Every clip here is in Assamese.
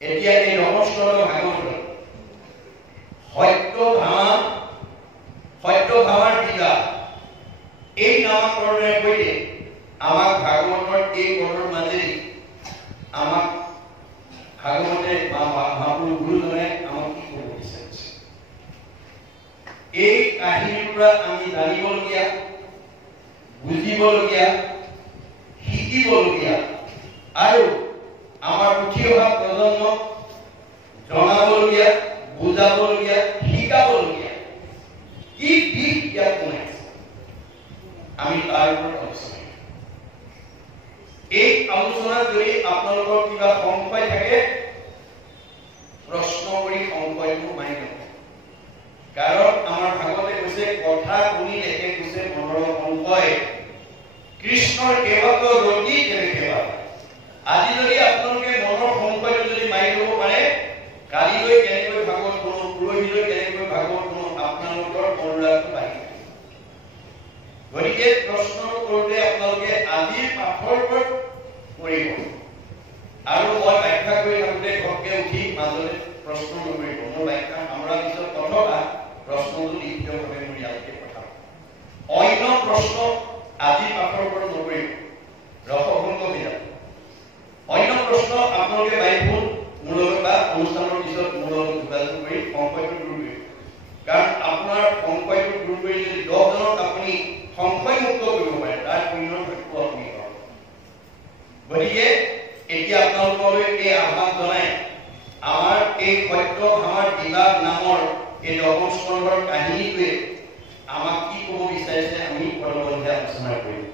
এতিয়া এই নমস্কাৰ ভাগৱত সত্য ভাৱাৰ বিলা এই নামকৰণে কৈতে আমাক ভাগৱতৰ এই পদৰ মাজেদি আমাক ভাগৱতে মহাপুৰুষ গুৰুজনে আমাক কি ক'ব বিচাৰিছে এই কাহিনীৰ পৰা আমি জানিবলগীয়া বুজিবলগীয়া শিকিবলগীয়া আৰু আমাৰ উঠি অহা প্ৰজন্মক জনাবলগীয়া বুজাবলগীয়া শিকাবলগীয়া কি দিশ ইয়াত নাই আমি তাৰ ওপৰত আলোচনা এই আলোচনা যদি আপোনালোকৰ কিবা সংশয় থাকে প্ৰশ্ন কৰি সংশয়টো মানি লওক কাৰণ আমাৰ ভাগৱতে কৈছে কথা শুনিলেহে কৈছে মনৰ সংশয় কৃষ্ণৰ কেৱল ৰতি কেৱল আজি যদি আপোনালোকে মনৰ সংশয়টো যদি মাৰি ল'ব পাৰে কালিলৈ কেনেকৈ ভাগৱত শুনো পৰহিলৈ কেনেকৈ ভাগৱত শুনো আপোনালোকৰ অনুৰাগটো বাঢ়ি গতিকে প্ৰশ্ন কৰোঁতে আপোনালোকে আজিৰ পাঠৰ ওপৰত কৰিব আৰু মই ব্যাখ্যা কৰি থাকোঁতে ঘপকে উঠি মাজলৈ প্ৰশ্ন নকৰিব মোৰ ব্যাখ্যা আমাৰ পিছত অথবা প্ৰশ্নটো লিখিতভাৱে মোৰ ইয়ালৈকে পঠাম অন্য প্ৰশ্ন আজিৰ পাঠৰ ওপৰত নকৰিব ৰসভংগ বিধান অন্য প্ৰশ্ন আপোনালোকে বাইফোন মোৰ লগত বা অনুষ্ঠানৰ পিছত মোৰ লগত যোগাযোগ কৰি সংশয়টো দূৰ কৰিব কাৰণ আপোনাৰ সংশয়টো দূৰ কৰি যদি 10 জনক আপুনি সংশয়মুক্ত কৰিব পাৰে তাৰ পুণ্যৰ ভাগ্য আপুনি পাব গতিকে এতিয়া আপোনালোকলৈ এই আহ্বান জনাই আমাৰ এই সত্য ভাৱাৰ বিবাহ নামৰ এই নৱস্কন্ধৰ কাহিনীটোৱে আমাক কি ক'ব বিচাৰিছে আমি পৰৱৰ্তী আলোচনা কৰিম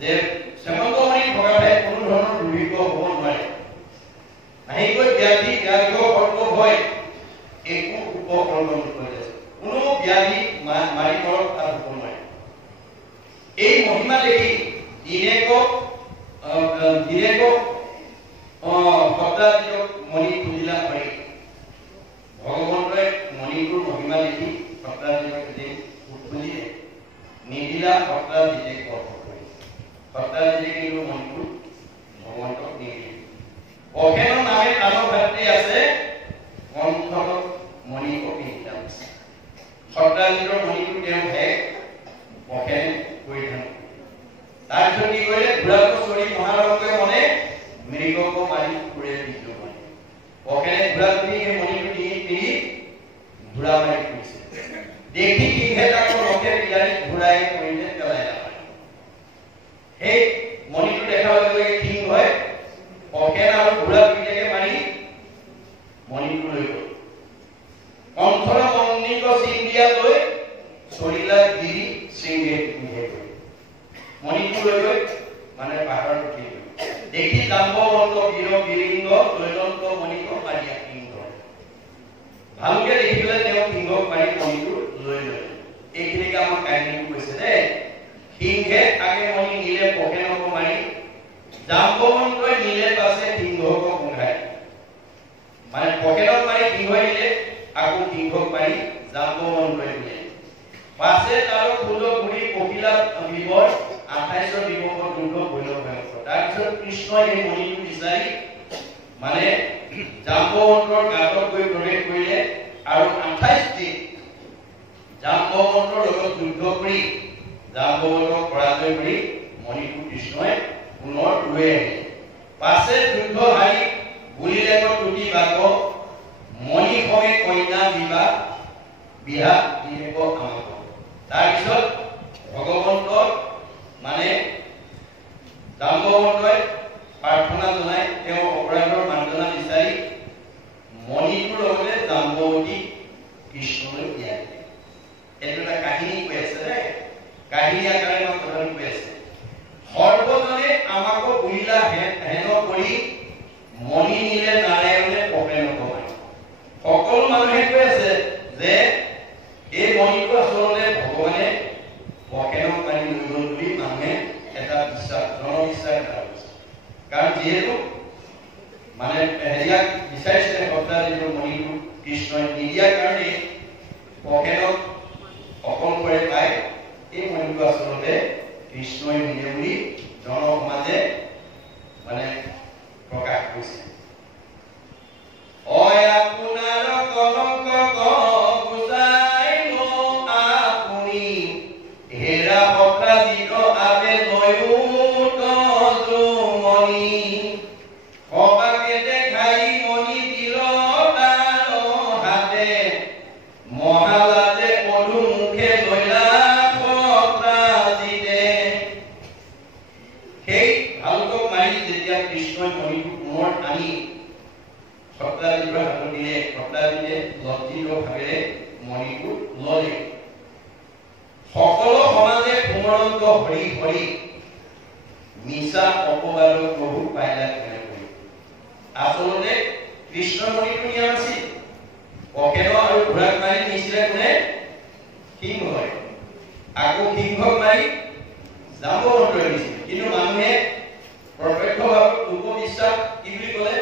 যে শ্যামন্তমণি ভগৱানে নাহিকৈ ব্যাধি ব্যাধি সৰ্ব ভয় একো উপকৰণ নকৰে কোনো ব্যাধি মাৰি মৰক আৰু হ'ব নোৱাৰে এই মহিমা দেখি দিনেক সপ্তাহক মণি খুলিলা পাৰি ভগৱন্তই মণিটোৰ মহিমা দেখি সপ্তাহক খুলিলে নিদিলা সপ্তাহক সপ্তাহক কিন্তু মণিটোৰ ভগৱন্তক নিদিলে অখেন নামে কালো ভাতৃ আছে কণ্ঠক মণি অপিতা সপ্তাহৰ মণিটো তেওঁ হে অখেন পৰিধান তাৰপিছত কি কৰিলে ঘোঁৰাটো চৰি মহাৰথে মনে মৃগক মাৰি ফুৰে বিজু মানে অখেনে ঘোঁৰাটো সেই মণিটো দি ঘোঁৰা মাৰি ফুৰিছে দেখি কি হে তাক লগে বিলাৰি ঘোঁৰাই কৰিলে পেলাই সেই মণিটো দেখাৰ লগে ঠিক হয় অখেন আৰু ঘোঁৰা দুইটাকে মাৰি মণিটো লৈ গ'ল কণ্ঠৰ মণিক চিন্দিয়া লৈ চৰিলা গিৰি সিংহে পিন্ধে মণিটো লৈ গৈ মানে পাহাৰত উঠি দেখি জাম্বৱন্ত বীৰ বীৰিংগ দৈনন্ত মণিক মাৰি সিংহ ভালকে দেখি পেলাই তেওঁ সিংহক মাৰি মণিটো লৈ লয় এইখিনিকে আমাৰ কাহিনীটো কৈছে দেই সিংহে আগে মণি নিলে পখেনক মাৰি জাম্বৱন্তই নিলে পাছে সিংহক বন্ধাই মানে পখেনক মাৰি সিংহই নিলে আকৌ সিংহক মাৰি জাম্বৱন্তই নিলে পাছে তাৰ ফুল ঘূৰি পখিলা বিবৰ 28 দিৱসৰ দুৰ্গ বৈলৱ তাৰপিছত কৃষ্ণই এই মণিটো বিচাৰি মানে জাম্বৱন্তৰ গাতত গৈ প্ৰৱেশ কৰিলে আৰু 28 দিন জাম্বৱন্তৰ লগত যুদ্ধ কৰি জাম্বৱন্তক পৰাজয় কৰি মণিটো কৃষ্ণই পুনৰ লৈ আহিলে পাছে যুদ্ধ হাৰি গুলিলেগত টুটি বাক মণি সমে কন্যা বিবাহ দিহেব আমাক তাৰপিছত ভগৱন্তৰ মানে জাম্বৱন্তই প্ৰাৰ্থনা জনাই তেওঁ অপৰাধৰ মাৰ্জনা বিচাৰি মণিটোৰ লগতে জাম্বৱতী কৃষ্ণলৈ দিয়াই এইটো এটা কাহিনী কৈ আছে দেই কাহিনী আকাৰে মই কথাটো কৈ আছে সৰ্বজনে আমাকো বুলিলা হেন কৰি মণি নিলে নাৰায়ণে পখেনক মাৰি সকলো মানুহে কৈ আছে যে এই মণিটো আচলতে ভগৱানে পখেনক মাৰি লৈ গ'ল বুলি মানুহে এটা বিশ্বাস জনবিশ্বাস এটা হৈছে কাৰণ যিহেতু মানে হেৰিয়াক বিচাৰিছিলে সপ্তাহৰ মণিটো কৃষ্ণই নিদিয়াৰ কাৰণে পখেনক অকলশৰে পাই এই মণিটো আচলতে কৃষ্ণই নিলে বুলি জনসমাজে মানে প্ৰকাশ কৰিছে অয় আপোনাৰ কলংক গুচাই লো আপুনি হেৰা অপৰাধীক আবে নয়ুত মণি সবাকে দেখাই মণি দিল তাৰ হাতে মহালাজে পদু মুখে লৈলা সপ্তাহীতে সেই ভালকৈ মাৰি যেতিয়া কৃষ্ণই মণিটো পুনৰ আনি সপ্তাহীৰ হাতত দিলে সপ্তাহীতে লজ্জিত ভাৱেৰে মণিটো ললে সকলো সমাজে পুনৰন্ত হৰি হৰি মিছা অপবাদক বহু পাইলা কৰি আচলতে কৃষ্ণৰ মণিটো নিয়া আছিল পখেন আৰু ঘোঁৰাক মাৰি নিছিলে কোনে সিংহই আকৌ সিংহক মাৰি জাম্বৱন্তই নিছিল কিন্তু মানুহে প্ৰত্যক্ষভাৱে লোকবিশ্বাস কি বুলি ক'লে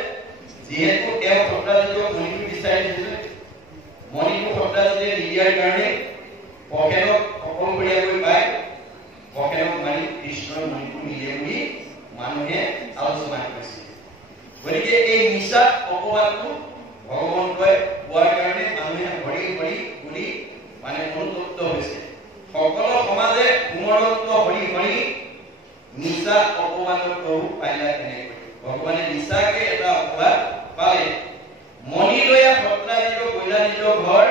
যিহেতু তেওঁ সপ্তাহীক মণিটো বিচাৰিছিলে মণিটো সপ্তাহীয়ে নিদিয়াৰ কাৰণে পখেনক অকলশৰীয়াকৈ পাই পখেনক মাৰি কৃষ্ণৰ মণিটো নিলে বুলি মানুহে আলোচনা কৰিছিল গতিকে এই মিছা অপবাদটো ভগৱন্তই কোৱাৰ কাৰণে মানুহে হৰি হৰি বুলি মানে অনুতপ্ত হৈছে সকলো সমাজে পুনৰন্ত হৰি হৰি মিছা অপবাদক বহু পাইলা কেনেকৈ ভগৱানে মিছাকে এটা অপবাদ পালে মণি লৈয়া সপ্তাহীক গৈ নিজৰ ঘৰ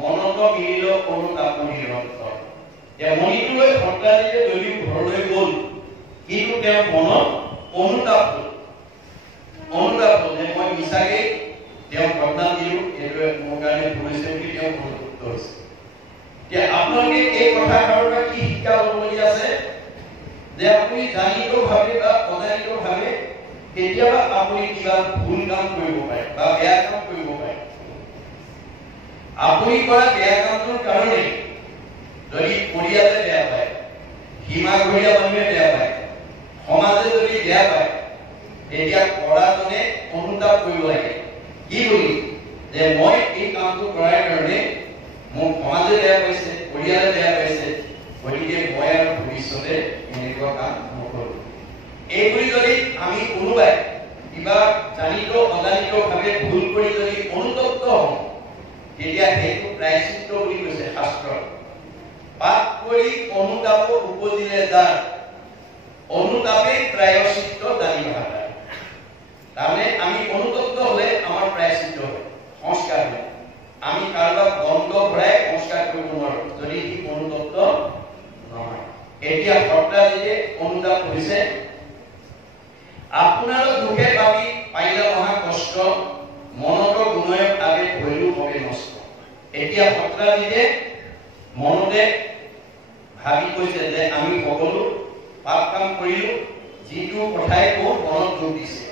মনত মিলিল অনুতাপ নিৰন্তৰ তেওঁ মণিটো লৈ সপ্তাহীয়ে যদিও ঘৰলৈ গ'ল কিন্তু তেওঁৰ মনত অনুতাপ যে মই মিছাকে তেওঁ বদনাম দিলো এইটোৱে মোৰ কাৰণে ভুল হৈছে বুলি তেওঁ অনুতপ্ত হৈছে যে আপোনালোকে এই কথাষাৰৰ পৰা কি শিক্ষা ল'বলগীয়া আছে যে আপুনি জানিত ভাৱে বা অজানিত ভাৱে কেতিয়াবা আপুনি কিবা ভুল কাম কৰিব পাৰে বা বেয়া কাম কৰিব পাৰে আপুনি কৰা বেয়া কামটোৰ কাৰণে যদি পৰিয়ালে বেয়া পায় সীমাঘৰীয়া মানুহে বেয়া পায় সমাজে যদি বেয়া পায় তেতিয়া কৰাজনে অনুতাপ কৰিব লাগে কি বুলি যে মই এই কামটো কৰাৰ কাৰণে মোক সমাজে বেয়া পাইছে পৰিয়ালে বেয়া পাইছে গতিকে মই আৰু ভৱিষ্যতে এনেকুৱা কাম নকৰোঁ এইবুলি যদি আমি কোনোবাই কিবা জানিত অজানিতভাৱে ভুল কৰি যদি অনুতপ্ত হওঁ তেতিয়া সেইটো প্ৰায়শ্চিত্ত বুলি কৈছে শাস্ত্ৰত পাপ কৰি অনুতাপ উপজিলে যাৰ অনুতাপেই প্ৰায়শ্চিত্ত জানি ভাষা তাৰমানে আমি অনুতপ্ত হলে আমাৰ প্ৰায়শ্চিত্ত হয় সংস্কাৰ হয় আমি কাৰোবাক দণ্ড ভৰাই সংস্কাৰ কৰিব নোৱাৰো যদি সি অনুতপ্ত নহয় এতিয়া ভক্তাজীয়ে অনুতাপ কৰিছে আপোনাৰ দুখে পাবি পাইলা মহা কষ্ট মনত গুণয় আগে ভৈৰু হবে নষ্ট এতিয়া ভক্তাজীয়ে মনতে ভাবি কৈছে যে আমি সকলো পাপ কাম কৰিলো যিটো কথাই কওঁ মনত যোগ দিছে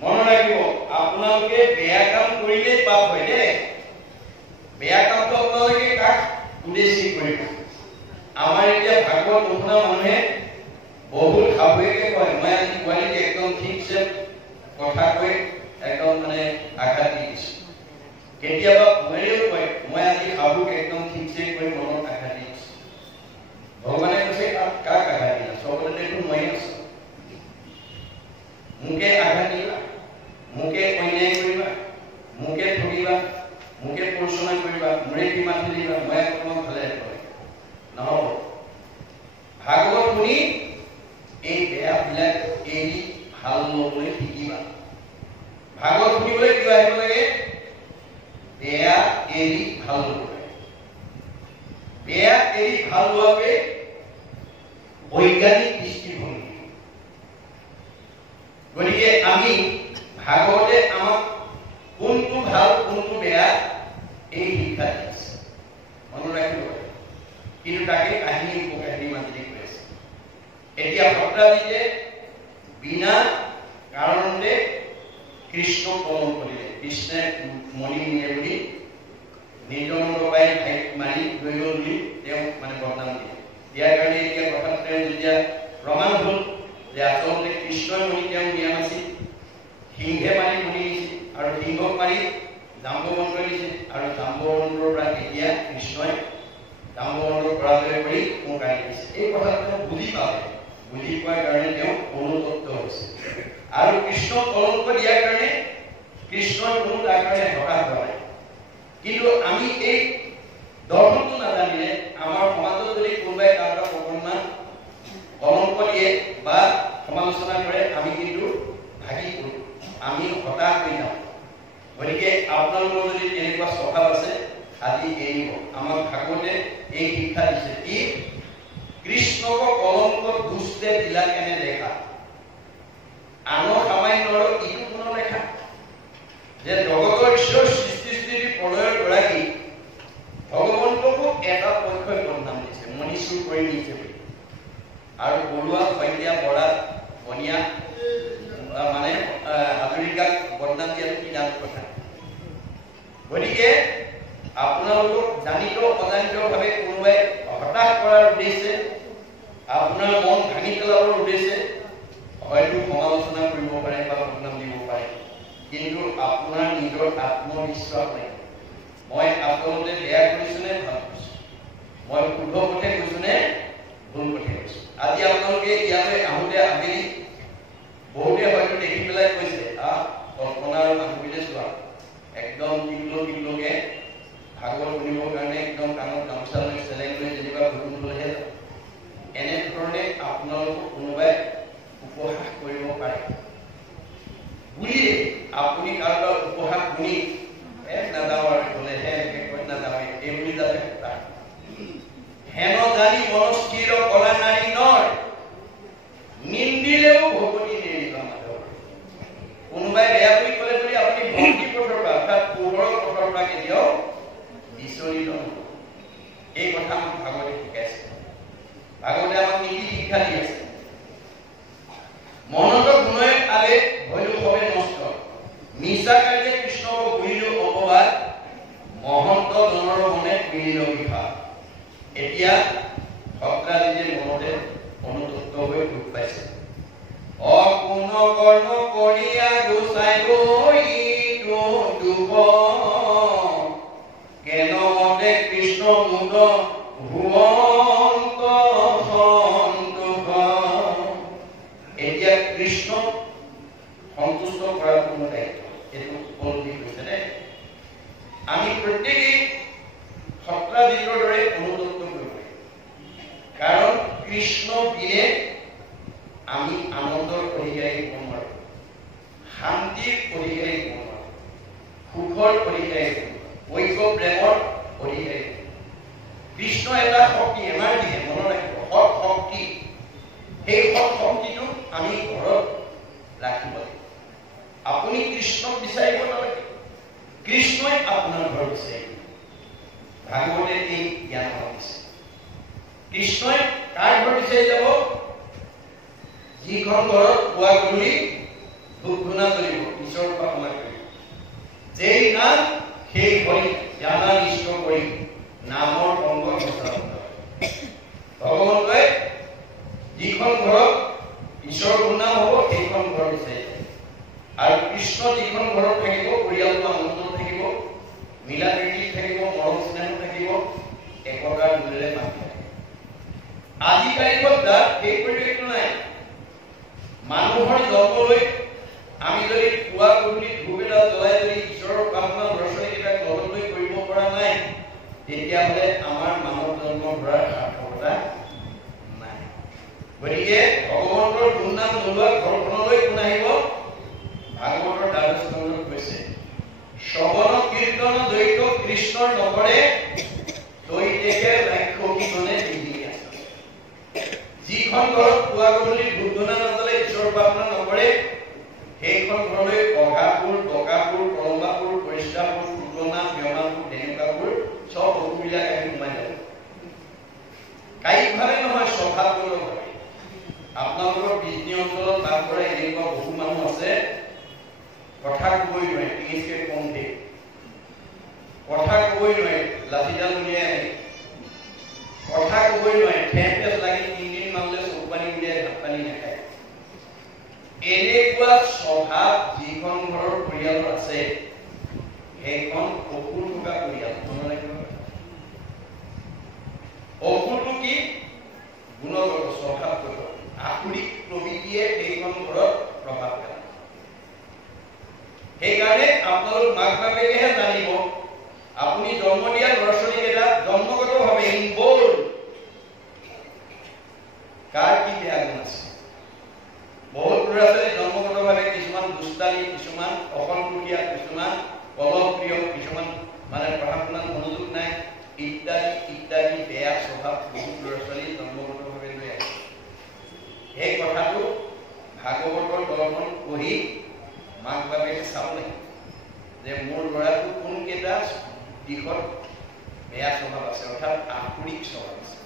মনত ৰাখিব আপোনালোকে বেয়া কাম কৰিলে পাপ হয় দেই বেয়া কামটো আপোনালোকে কাক উদ্দেশ্যি কৰিব আমাৰ এতিয়া ভাগৱত নুশুনা মানুহে বহুত খাবৈকে কয় মই আজি কোৱালিটি একদম ঠিকছে কথা কৈ একদম মানে আঘাত দি দিছো কেতিয়াবা মইও কয় মই আজি খাবুক একদম ঠিকছে কৈ মনত আঘাত দি দিছো ভগৱানে কৈছে কাক আঘাত দিলা সকলোতেতো মই আছো মুকে আঘাত দিবা মুকে অন্যায় কৰিবা মুকে ঠগিবা মুকে প্ৰচনা কৰিবা মোৰে কিমান দিবা মই তোমাক ভালে কয় নহব ভাগৱত শুনি এই বেয়াবিলাক এৰি ভাল ল'বলৈ শিকিবা ভাগৱত শুনিবলৈ কিয় আহিব লাগে বেয়া এৰি ভাল ল'ব লাগে বেয়া এৰি ভাল লোৱাকে বৈজ্ঞানিক দৃষ্টিভংগী গতিকে আমি ভাগৱতে আমাক কোনটো ভাল কোনটো বেয়া এই শিক্ষা দিছে মনত ৰাখিব কিন্তু তাকে কাহিনী উপকাহিনী মাজেদি কৈ আছে এতিয়া ভক্তাজীয়ে বিনা কাৰণতে কৃষ্ণ কলম কৰিলে কৃষ্ণে মণি নিয়ে বুলি নিৰ্জনৰ পাই ঠাইত মাৰি লৈ গ'ল বুলি তেওঁ মানে বৰ্ণনা দিয়ে ইয়াৰ কাৰণে এতিয়া কথাত তেওঁ যেতিয়া প্ৰমাণ হ'ল যে আচলতে কৃষ্ণই মণি তেওঁ নিয়া নাছিল সিংহে মাৰি মণি নিছিল আৰু সিংহক মাৰি জাম্বৱন্ত দিছিল আৰু জাম্বৱন্তৰ পৰা এতিয়া কৃষ্ণই জাম্বৱন্তৰ পৰাজয় কৰি মোক আনি দিছে এই কথাটো তেওঁ বুজি পালে বুজি পোৱাৰ কাৰণে তেওঁ অনুতপ্ত হৈছে আৰু কৃষ্ণক কলংক দিয়াৰ কাৰণে কৃষ্ণই কোনো তাৰ কাৰণে হতাশ হোৱা নাই কিন্তু আমি এই দৰ্শনটো নাজানিলে আমাৰ সমাজত যদি কোনোবাই কাৰোবাক অকণমান কলংক দিয়ে বা সমালোচনা কৰে আমি কিন্তু ভাগি পৰো আমি হতাশ হৈ যাওঁ গতিকে আপোনালোকৰ যদি তেনেকুৱা স্বভাৱ আছে আজি এৰিব আমাক ভাগৱতে এই শিক্ষা দিছে কি কৃষ্ণক কলংক দুষ্টে দিলা কেনে দেখা আনৰ সামান্যৰ ইটো কোনো লেখা যে জগতৰ ঈশ্বৰ সৃষ্টি স্থিতি প্ৰলয়ৰ গৰাকী ভগৱন্তকো এটা পক্ষই বদনাম দিছে মনীষীৰ কৰি নিছে বুলি আৰু বৰুৱা শইকীয়া বৰা বনিয়া মানে হাজৰিকাক বদনাম দিয়াটো কি ডাঙৰ কথা গতিকে আপোনালোকক জানিত অজানিতভাৱে কোনোবাই হতাশ কৰাৰ উদ্দেশ্যে আপোনাৰ মন ভাঙি পেলাবৰ উদ্দেশ্যে হয়তো সমালোচনা কৰিব পাৰে বা বদনাম দিব পাৰে কিন্তু আপোনাৰ নিজৰ আত্মবিশ্বাস নাই মই আচলতে বেয়া কৰিছো নে ভাল কৰিছো মই শুদ্ধ পথে গৈছো নে ভুল পথে গৈছো আজি আপোনালোকে ইয়ালৈ আহোঁতে আবেলি বহুতে হয়তো দেখি পেলাই কৈছে কল্পনা আৰু মানুহবিলে চোৱা একদম কিলোকে ভাগৱত শুনিবৰ কাৰণে একদম কাণত গামোচা লৈ চেলেং লৈ যেনিবা ভুল লৈহে এনেধৰণে আপোনালোকক কোনোবাই উপহাস কৰিব পাৰে বুলিয়ে আপুনি কাৰোবাৰ উপহাস শুনি নাযাওঁ আৰু গ'লেহে নাযাওঁ এই বুলি যাতে হেন জানি মনস্থিৰ কলা নাৰী নৰ নিন্দিলেও ভগৱতী নেৰিবা মাধৱ কোনোবাই বেয়া বুলি ক'লে যদি আপুনি ভক্তি পথৰ পৰা অৰ্থাৎ পোহৰৰ পথৰ পৰা কেতিয়াও বিচলিত নহ'ব এই কথা আমাক ভাগৱতে শিকাইছে ভাগৱতে আমাক নীতি শিক্ষা দি আছে মনত গুণয় আগে কৰ্ণ কৰিয়া গোসাই গৈ দুব কেনমতে কৃষ্ণ মুদ ভুৱন্ত সন্তোষ। এতিয়া কৃষ্ণ সন্তুষ্ট কৰাৰ কোনো দায়িত্ব এইটো উপলব্ধি কৰিছেনে? আমি প্ৰত্যেকেই সত্ৰাজিতৰ দৰে অনুতপ্ত কৰিব লাগিব, কাৰণ কৃষ্ণ বিনে আমি আনন্দৰ অধিকাৰী হ'ব নোৱাৰো, শান্তিৰ অধিকাৰী হ'ব নোৱাৰো, সুখৰ অধিকাৰী হ'ব নোৱাৰো, ঐক্য প্ৰেমৰ অধিকাৰী হ'ব। কৃষ্ণ এটা শক্তি, আমাৰ দিকে মনত ৰাখিব, সৎ শক্তি। সেই সৎ শক্তিটো আমি ঘৰত ৰাখিব লাগিব। আপুনি কৃষ্ণক বিচাৰিব নালাগে, কৃষ্ণই আপোনাৰ ঘৰ বিচাৰিব। ভাগৱতে এই জ্ঞান দিছে। কৃষ্ণই কাৰ ঘৰ বিচাৰি যাব? যিখন ঘৰত পুৱা গধূলি ধূপ ধূনা জ্বলিব, ঈশ্বৰৰ উপাসনা কৰিব, যেই নাম সেই হৰি জ্ঞানাদিষ্ট কৰি নামৰ অংগ প্ৰচাৰ কৰে। ভগৱন্তই যিখন ঘৰত ঈশ্বৰৰ গুণনাম হ'ব সেইখন ঘৰ বিচাৰি যায়। আৰু কৃষ্ণ যিখন ঘৰত থাকিব, পৰিয়ালটো আনন্দত থাকিব, মিলা প্ৰীতি থাকিব, মৰম স্নেহ থাকিব, একতাৰ মূলেৰে মাতি থাকিব। আজি তাৰিখত তাত সেই পৰিৱেশটো নাই। মানুহৰ জন্মলৈ আমি যদি পুৱা গধূলি ধূপ এটা জ্বলাই যদি ঈশ্বৰৰ উপাসনা ল'ৰা ছোৱালীকেইটাক লগত লৈ কৰিব পৰা নাই, তেতিয়াহ'লে আমাৰ মানৱ জন্ম ভৰাৰ সাৰ্থকতা নাই। গতিকে ভগৱন্তৰ গুণনাম নোলোৱা ঘৰখনলৈ কোন আহিব? ভাগৱতৰ দ্বাদশ স্কন্ধত কৈছে, শ্ৰৱণ কীৰ্তন দ্বৈত কৃষ্ণৰ নকৰে দৈতেকে ৰাক্ষসীগণে বিধি আছে। যিখন ঘৰত পুৱা গধূলি ধূপ ধূনা নজ্বলে, ঈশ্বৰৰ উপাসনা নকৰে, সেইখন ঘৰলৈ অঘাপুৰ, ডকাপুৰ, কলমাপুৰ, পৰিস্ৰাপুৰ, পুতনা, ব্যমাপুৰ, তেনেকুৱাবোৰ চব অসুবিধাক আহি সোমাই যাব। কায়িকভাৱে নহয়, স্বভাৱগতভাৱে। আপোনালোকৰ বিজনী অঞ্চলত বাস কৰা এনেকুৱা বহু মানুহ আছে, কথা কবই নোৱাৰে, টিঙিতকৈ কম দিয়ে, কথা কবই নোৱাৰে, লাঠিডাল উলিয়াই আনে, কথা কবই নোৱাৰে, ঠেহ লাগি 3 দিন মানলৈ চকু পানী উলিয়াই ভাত পানী নাখায়। এনেকুৱা স্বভাৱ যিখন ঘৰৰ পৰিয়ালৰ আছে, সেইখন অসুৰ থকা পৰিয়াল। মনত ৰাখিব। অসুৰটো কি? গুণগত, স্বভাৱগত, আসুৰিক প্ৰবৃত্তিয়ে সেইখন ঘৰত প্ৰভাৱ পেলায়। সেইকাৰণে আপোনালোক মাক বাপেকেহে জানিব, আপুনি জন্ম দিয়া ল'ৰা ছোৱালীকেইটা জন্মগতভাৱে ইনবৰ্ন কাৰ কি বেয়া গুণ আছে। বহুত ল'ৰা ছোৱালী জন্মগতভাৱে কিছুমান দুষ্টালি, কিছুমান অসন্তুলীয়া, কিছুমান অলপ্ৰিয়, কিছুমান মানে পঢ়া শুনাত মনোযোগ নাই, ইত্যাদি ইত্যাদি বেয়া স্বভাৱ বহুত ল'ৰা ছোৱালী জন্মগতভাৱে লৈ আহে। সেই কথাটো ভাগৱতৰ দৰ্শন পঢ়ি মাক বাপেকে চাব লাগিব যে মোৰ ল'ৰাটো কোনকেইটা দিশত বেয়া স্বভাৱ আছে, অৰ্থাৎ আসুৰিক স্বভাৱ আছে।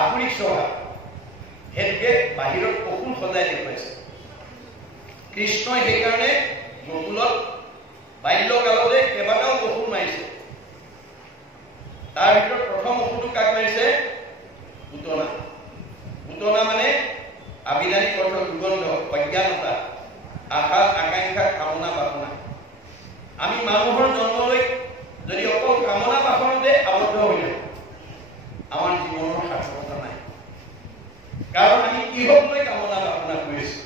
আসুৰিক স্বভাৱ সেইটোকে বাহিৰত অসুৰ সজাই দেখুৱাইছে। কৃষ্ণই সেইকাৰণে গকুলত বাল্যকালতে কেইবাটাও অসুৰ মাৰিছে। তাৰ ভিতৰত প্ৰথম অসুৰটো কাক মাৰিছে? পুতনা। পুতনা মানে আবিধানিক অৰ্থ দুৰ্গন্ধ, অজ্ঞানতা, আশা আকাংক্ষা, কামনা বাসনা। আমি মানুহৰ জন্মলৈ যদি অকল কামনা বাসনাতে আবদ্ধ হৈ যাওঁ, আমাৰ জীৱনৰ সাৰ্থকতা নাই। কাৰণ আমি কিহক লৈ কামনা বাসনা কৰিছো?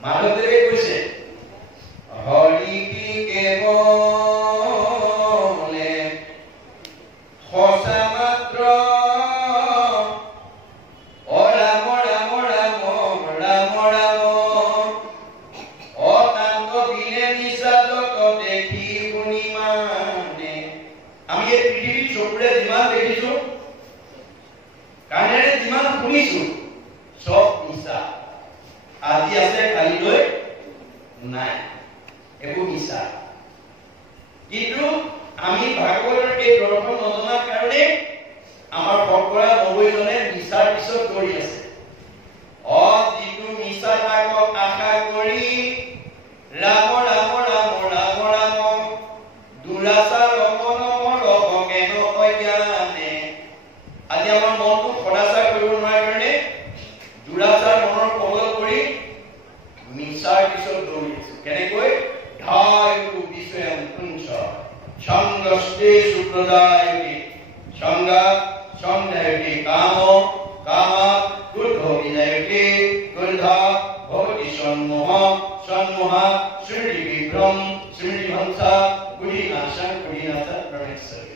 মাধৱদেৱে কৈছে, হৰি কি কেৱলে সঁচা মাত্ৰ, অ ৰাম ৰাম ৰাম ৰাম ৰাম, অতান্ত বিনে নিচাদক দেখি শুনি মানে। আমি এই পৃথিৱীত চকুৰে যিমান দেখিছো, কাণেৰে যিমান শুনিছো, চব মিছা। আজি আছে, কালিলৈ নাই, একো মিছা। কিন্তু আমি ভাগৱতৰ এই দৰ্শন নজনাৰ কাৰণে আমাৰ শৰ্কৰা 90 জনে মিছাৰ পিছত দৌৰি আছে। যিটো মিছা তাক আশা কৰি ৰাম ৰাম ৰাম ৰাম ৰাম, দুৰাচাৰ ৰমণেন অজ্ঞানে। আজি আমাৰ মনটো সদাচাৰ কৰিব নোৱাৰাৰ কাৰণে দুৰাচাৰ মনৰ কবলত কৰি সন্মোহ সন্মোহা স্মৃতি বিভ্ৰম স্মৃতি ভংসা কুড়িনাশন কুড়িনাশা প্ৰণেশ্বৰ।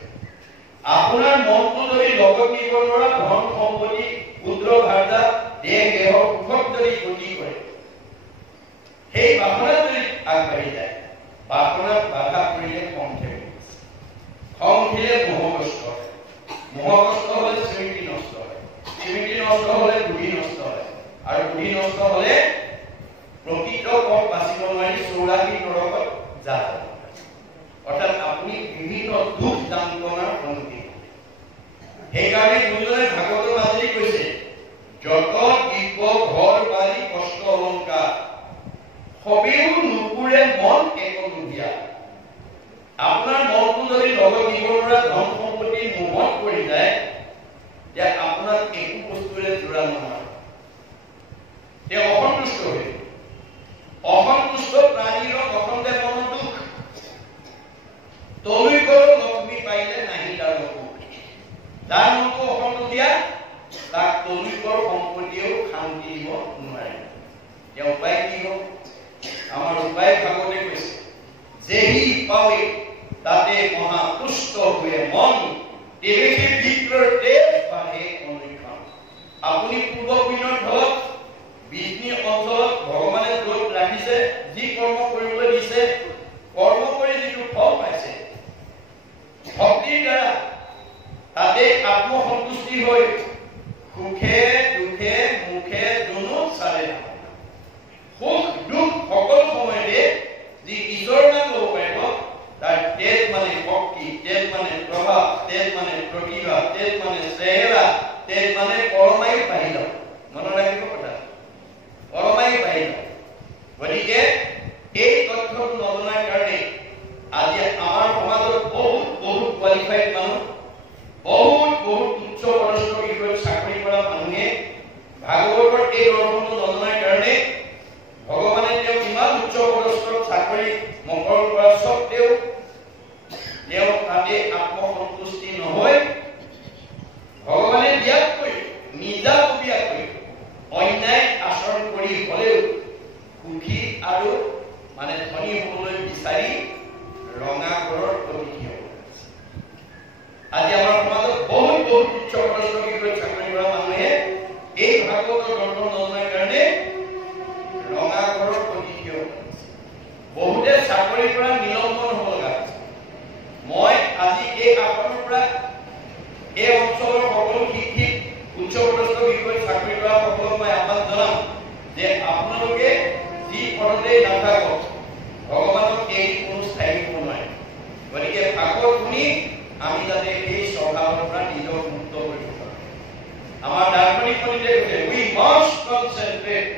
আপোনাৰ মনটো যদি লগত নিবনুৱা ধন সম্পত্তি পুত্ৰ ভাৰ্যা দেহ দেহৰ সুখত যদি গতি কৰে, সেই বাসনাত যদি আগবাঢ়ি যায়, বাসনাত বাধা পৰিলে খং উঠে। খং উঠিলে মোহগ্ৰস্ত হয়, মোহগ্ৰস্ত হলে স্মৃতি নষ্ট হয়, স্মৃতি নষ্ট হলে বুদ্ধি নষ্ট হয়, আৰু বুদ্ধি নষ্ট হলে প্ৰকৃত পথ বাচিব নোৱাৰি 84 নৰকত যাব। অৰ্থাৎ আপুনি বিভিন্ন দুখ যান্ত্ৰণাৰ সন্মুখীন। সেইকাৰণে গুৰুজনে ভাগৱতৰ মাজেদি কৈছে, যত দিব ঘৰ বাৰী কষ্ট অলংকাৰ সবেও নুপুৰে মন একলুভীয়া। আপোনাৰ মনটো যদি লগত নিবনুৱা ধন সম্পত্তি মোহত পৰি যায়, যে আপোনাক একো বস্তুৰে জোৰা নহয়, তেওঁ অসন্তুষ্ট হৈ। অসন্তুষ্ট প্ৰাণীৰ প্ৰথমতে মনৰ দুখ। তলুইকৰ লক্ষ্মী পাইলে নাহি তাৰ লঘু। যাৰ মনটো অসন্তুষ্টীয়া, তাক তলুইকৰ সম্পত্তিয়েও শান্তি দিব নোৱাৰে। এতিয়া উপায় কি হ'ব? আমাৰ উপায় ভাগৱতে কৈছে, যেহি পাৱে তাতে মহা তুষ্ট হৈ মন, তেৱেহি বিক্ৰৰ তেজ বাঢ়ে অনুক্ষণ। আপুনি পূৰ্ব পিনৰ ধৰক বিষ্ণু অঞ্চলত ভগৱানে য'ত ৰাখিছে, যি কৰ্ম কৰিবলৈ দিছে, কৰ্ম কৰি যিটো ফল পাইছে, ভক্তিৰ দ্বাৰা তাতে আত্মসন্তুষ্টি হৈ সুখে দুখে মুখে দুনো চালে। সুখ দুখ সকলো সময়তে যি ঈশ্বৰৰ নাম ল'ব পাৰিব, তাৰ তেজ মানে ভক্তি, তেজ মানে প্ৰভাৱ, তেজ মানে প্ৰতিভা, তেজ মানে চেহেৰা, তেজ মানে পৰমায়ু বাঢ়ি যাব। মনত ৰাখিব কথা, পৰমায়ু বাঢ়ি যাব। গতিকে এই তথ্যটো নজনাৰ কাৰণে আজি আমাৰ সমাজত বহুত কোৱালিফাইড মানুহ, বহুত উচ্চ পদস্থ বিষয়ত চাকৰি কৰা মানুহে ভাগৱতৰ এই দৰ্শনটো নজনাৰ কাৰণে ভগৱানে তেওঁ ইমান উচ্চ পদস্থ চাকৰি মকৰল কৰা স্বত্বেও তেওঁ তাতে আত্মসন্তুষ্টি নহয়, ভগৱানে দিয়াতকৈ নিজাববীয়াকৈ অন্যায় আচৰণ কৰি হলেও সুখী আৰু মানে ধনী হবলৈ বিচাৰি ৰঙা ঘৰৰ অতিথি হ'ব। আজি আমাৰ সমাজত বহুত উচ্চ পদস্থ বিষয়ত চাকৰি কৰা মানুহে এই ভাগৱতৰ দৰ্শন নজনাৰ কাৰণে ৰঙা ঘৰৰ অতিথি হ'ব। বহুতে চাকৰি পৰা নিলম্বন হ'ব লগা হৈছে। মই আজি এই আসনৰ পৰা এই অঞ্চলৰ সকলো শিক্ষিত উচ্চ পদস্থ বিষয়ত চাকৰি কৰা সকলক মই আহ্বান জনাম যে আপোনালোকে যি পদতে নাথাকক, ভগৱানক এই কোনো স্থায়ী হ'ব নোৱাৰে। গতিকে ভাগৱত শুনি আমি যাতে এই স্বভাৱৰ পৰা নিজক মুক্ত কৰিব পাৰোঁ। আমাৰ দাৰ্শনিক পণ্ডিতে কৈছে, we must concentrate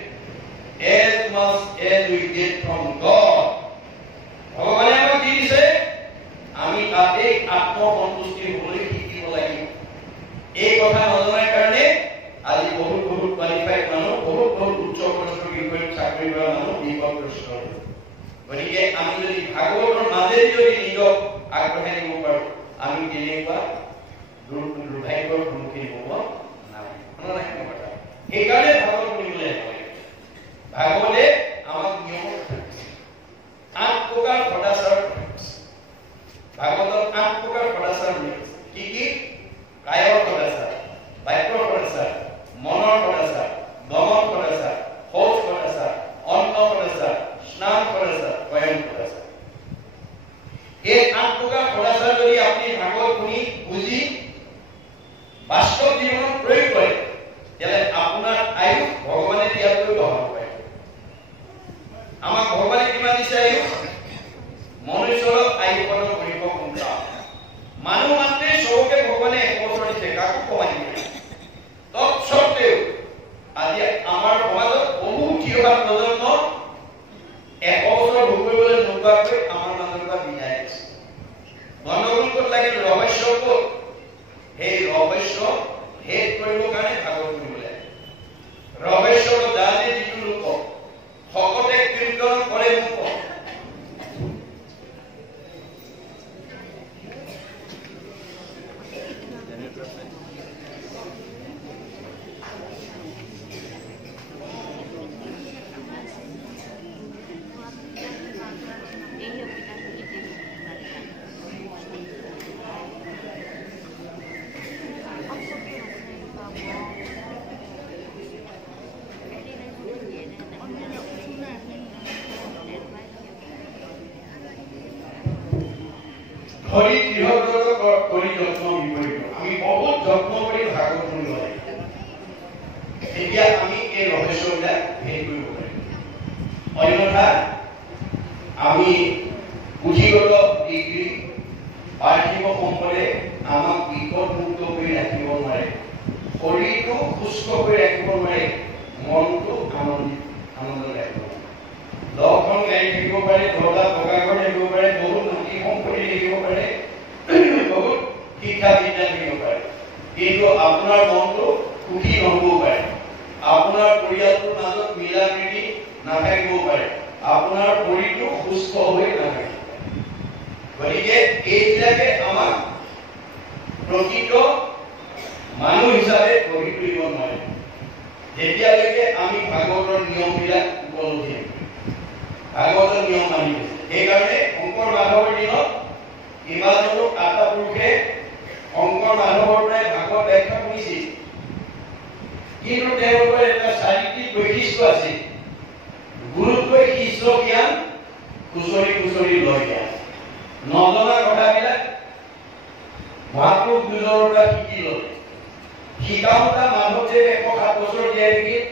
as much as we get from God. ভগৱানে আমাক কি দিছে, আমি তাতে আত্মসন্তুষ্টি হ'বলৈ শিকিব লাগিব। এই কথা নজনাৰ কাৰণে আজি বহুত কোৱালিফাইড মানুহ, বহুত উচ্চ পদস্থ বিষয়ত চাকৰি কৰা মানুহ বিপদগ্ৰস্ত হ'ব। গতিকে আমি যদি ভাগৱতৰ মাজেদি যদি নিজক আগবঢ়াই নিব পাৰোঁ, আমি তেনেকুৱা দুৰ্ভাগ্যৰ সন্মুখীন হ'ব নালাগে। সেইকাৰণে ভাগৱত শুনিবলৈ লাগে। ভাগৱতে আমাক নিয়মৰ কথা কৈছে, 8 প্ৰকাৰ সদাচাৰৰ কথা কৈছে। ভাগৱতত 8 প্ৰকাৰ সদাচাৰ উল্লেখ আছে। কি? কায়ৰ সদাচাৰ, বাক্যৰ সদাচাৰ, মনৰ সদাচাৰ, দমন সদাচাৰ, শৌচ সদাচাৰ, অন্ন সদাচাৰ, স্নান সদাচাৰ, শয়ন সদাচাৰ। এই 8 প্ৰকাৰ সদাচাৰ যদি আপুনি ভাগৱত শুনি বুজি বাস্তৱ জীৱনত প্ৰয়োগ কৰে, তেতিয়াহ'লে আপোনাৰ আয়ুস ভগৱানে দিয়াতকৈ বঢ়াব পাৰে। আমাক ভগৱানে কিমান দিছে আয়ুস? মনুষ্যৰ আয়ুসৰ কৰিব কোনটা? মানুহ মাত্ৰে চবকে ভগৱানে 1 বছৰ দিছে, কাকো কমাই দিয়ে। তৎসত্বেও আজি আমাৰ সমাজত বহু থিয়ভা প্ৰজন্ম 1 বছৰ ভোগ কৰিবলৈ নোপোৱাকৈ আমাৰ মাজৰ পৰা বিদায় দিছে। গণ্ডগোল ক'ত লাগিল? ৰহস্য ক'ত? সেই ৰহস্য ভেদ কৰিবৰ কাৰণে ভাগৱত শুনিবলৈ ৰহস্য জানে যিটো লোক ভকতে কীৰ্তন কৰে মোক। হৰি গৃহব্ৰত কৰি যত্ন বিপৰীত আমি বহুত যত্ন কৰি ভাগৱত শুনিব লাগিব এতিয়া আমি এই ৰহস্যবিলাক ভেদ কৰিব পাৰিম অন্যথা আমি পুঁথিগত ডিগ্ৰী পাৰ্থিৱ সম্পদে আমাক বিপদমুক্ত কৰি ৰাখিব নোৱাৰে শৰীৰটো সুস্থ কৰি ৰাখিব নোৱাৰে মনটো আনন্দ ৰাখিব দহখন গাড়ী থাকিব পাৰে 10টা টকা ঘৰ থাকিব পাৰে বহুত মাটি সম্পত্তি থাকিব পাৰে বহুত শিক্ষা বিদ্যা থাকিব পাৰে কিন্তু আপোনাৰ মনটো সুখী নহ'ব পাৰে আপোনাৰ পৰিয়ালটোৰ মাজত মিলা প্ৰীতি নাথাকিব পাৰে আপোনাৰ শৰীৰটো সুস্থ হৈ নাথাকিব গতিকে এইবিলাকে আমাক প্ৰকৃত মানুহ হিচাপে গঢ়ি তুলিব নোৱাৰে যেতিয়ালৈকে আমি ভাগৱতৰ নিয়মবিলাক উপলব্ধি ভাগৱতৰ নিয়ম মানি লৈছে সেইকাৰণে শংকৰ মাধৱৰ দিনত হিমালয়ৰ আটা পুৰুষে শংকৰ মাধৱৰ পৰাই ভাগৱত ব্যাখ্যা কৰিছিল কিন্তু তেওঁলোকৰ এটা চাৰিত্ৰিক বৈশিষ্ট্য আছিল গুৰুত্বই শিষ্য জ্ঞান খুচৰি খুচৰি লৈ জ্ঞান নজনা কথাবিলাক মহাপুৰুষ দুজনৰ পৰা শিকি ল'লে শিকাওঁতা মাধৱদেৱ 107 বছৰ জীয়াই থাকিল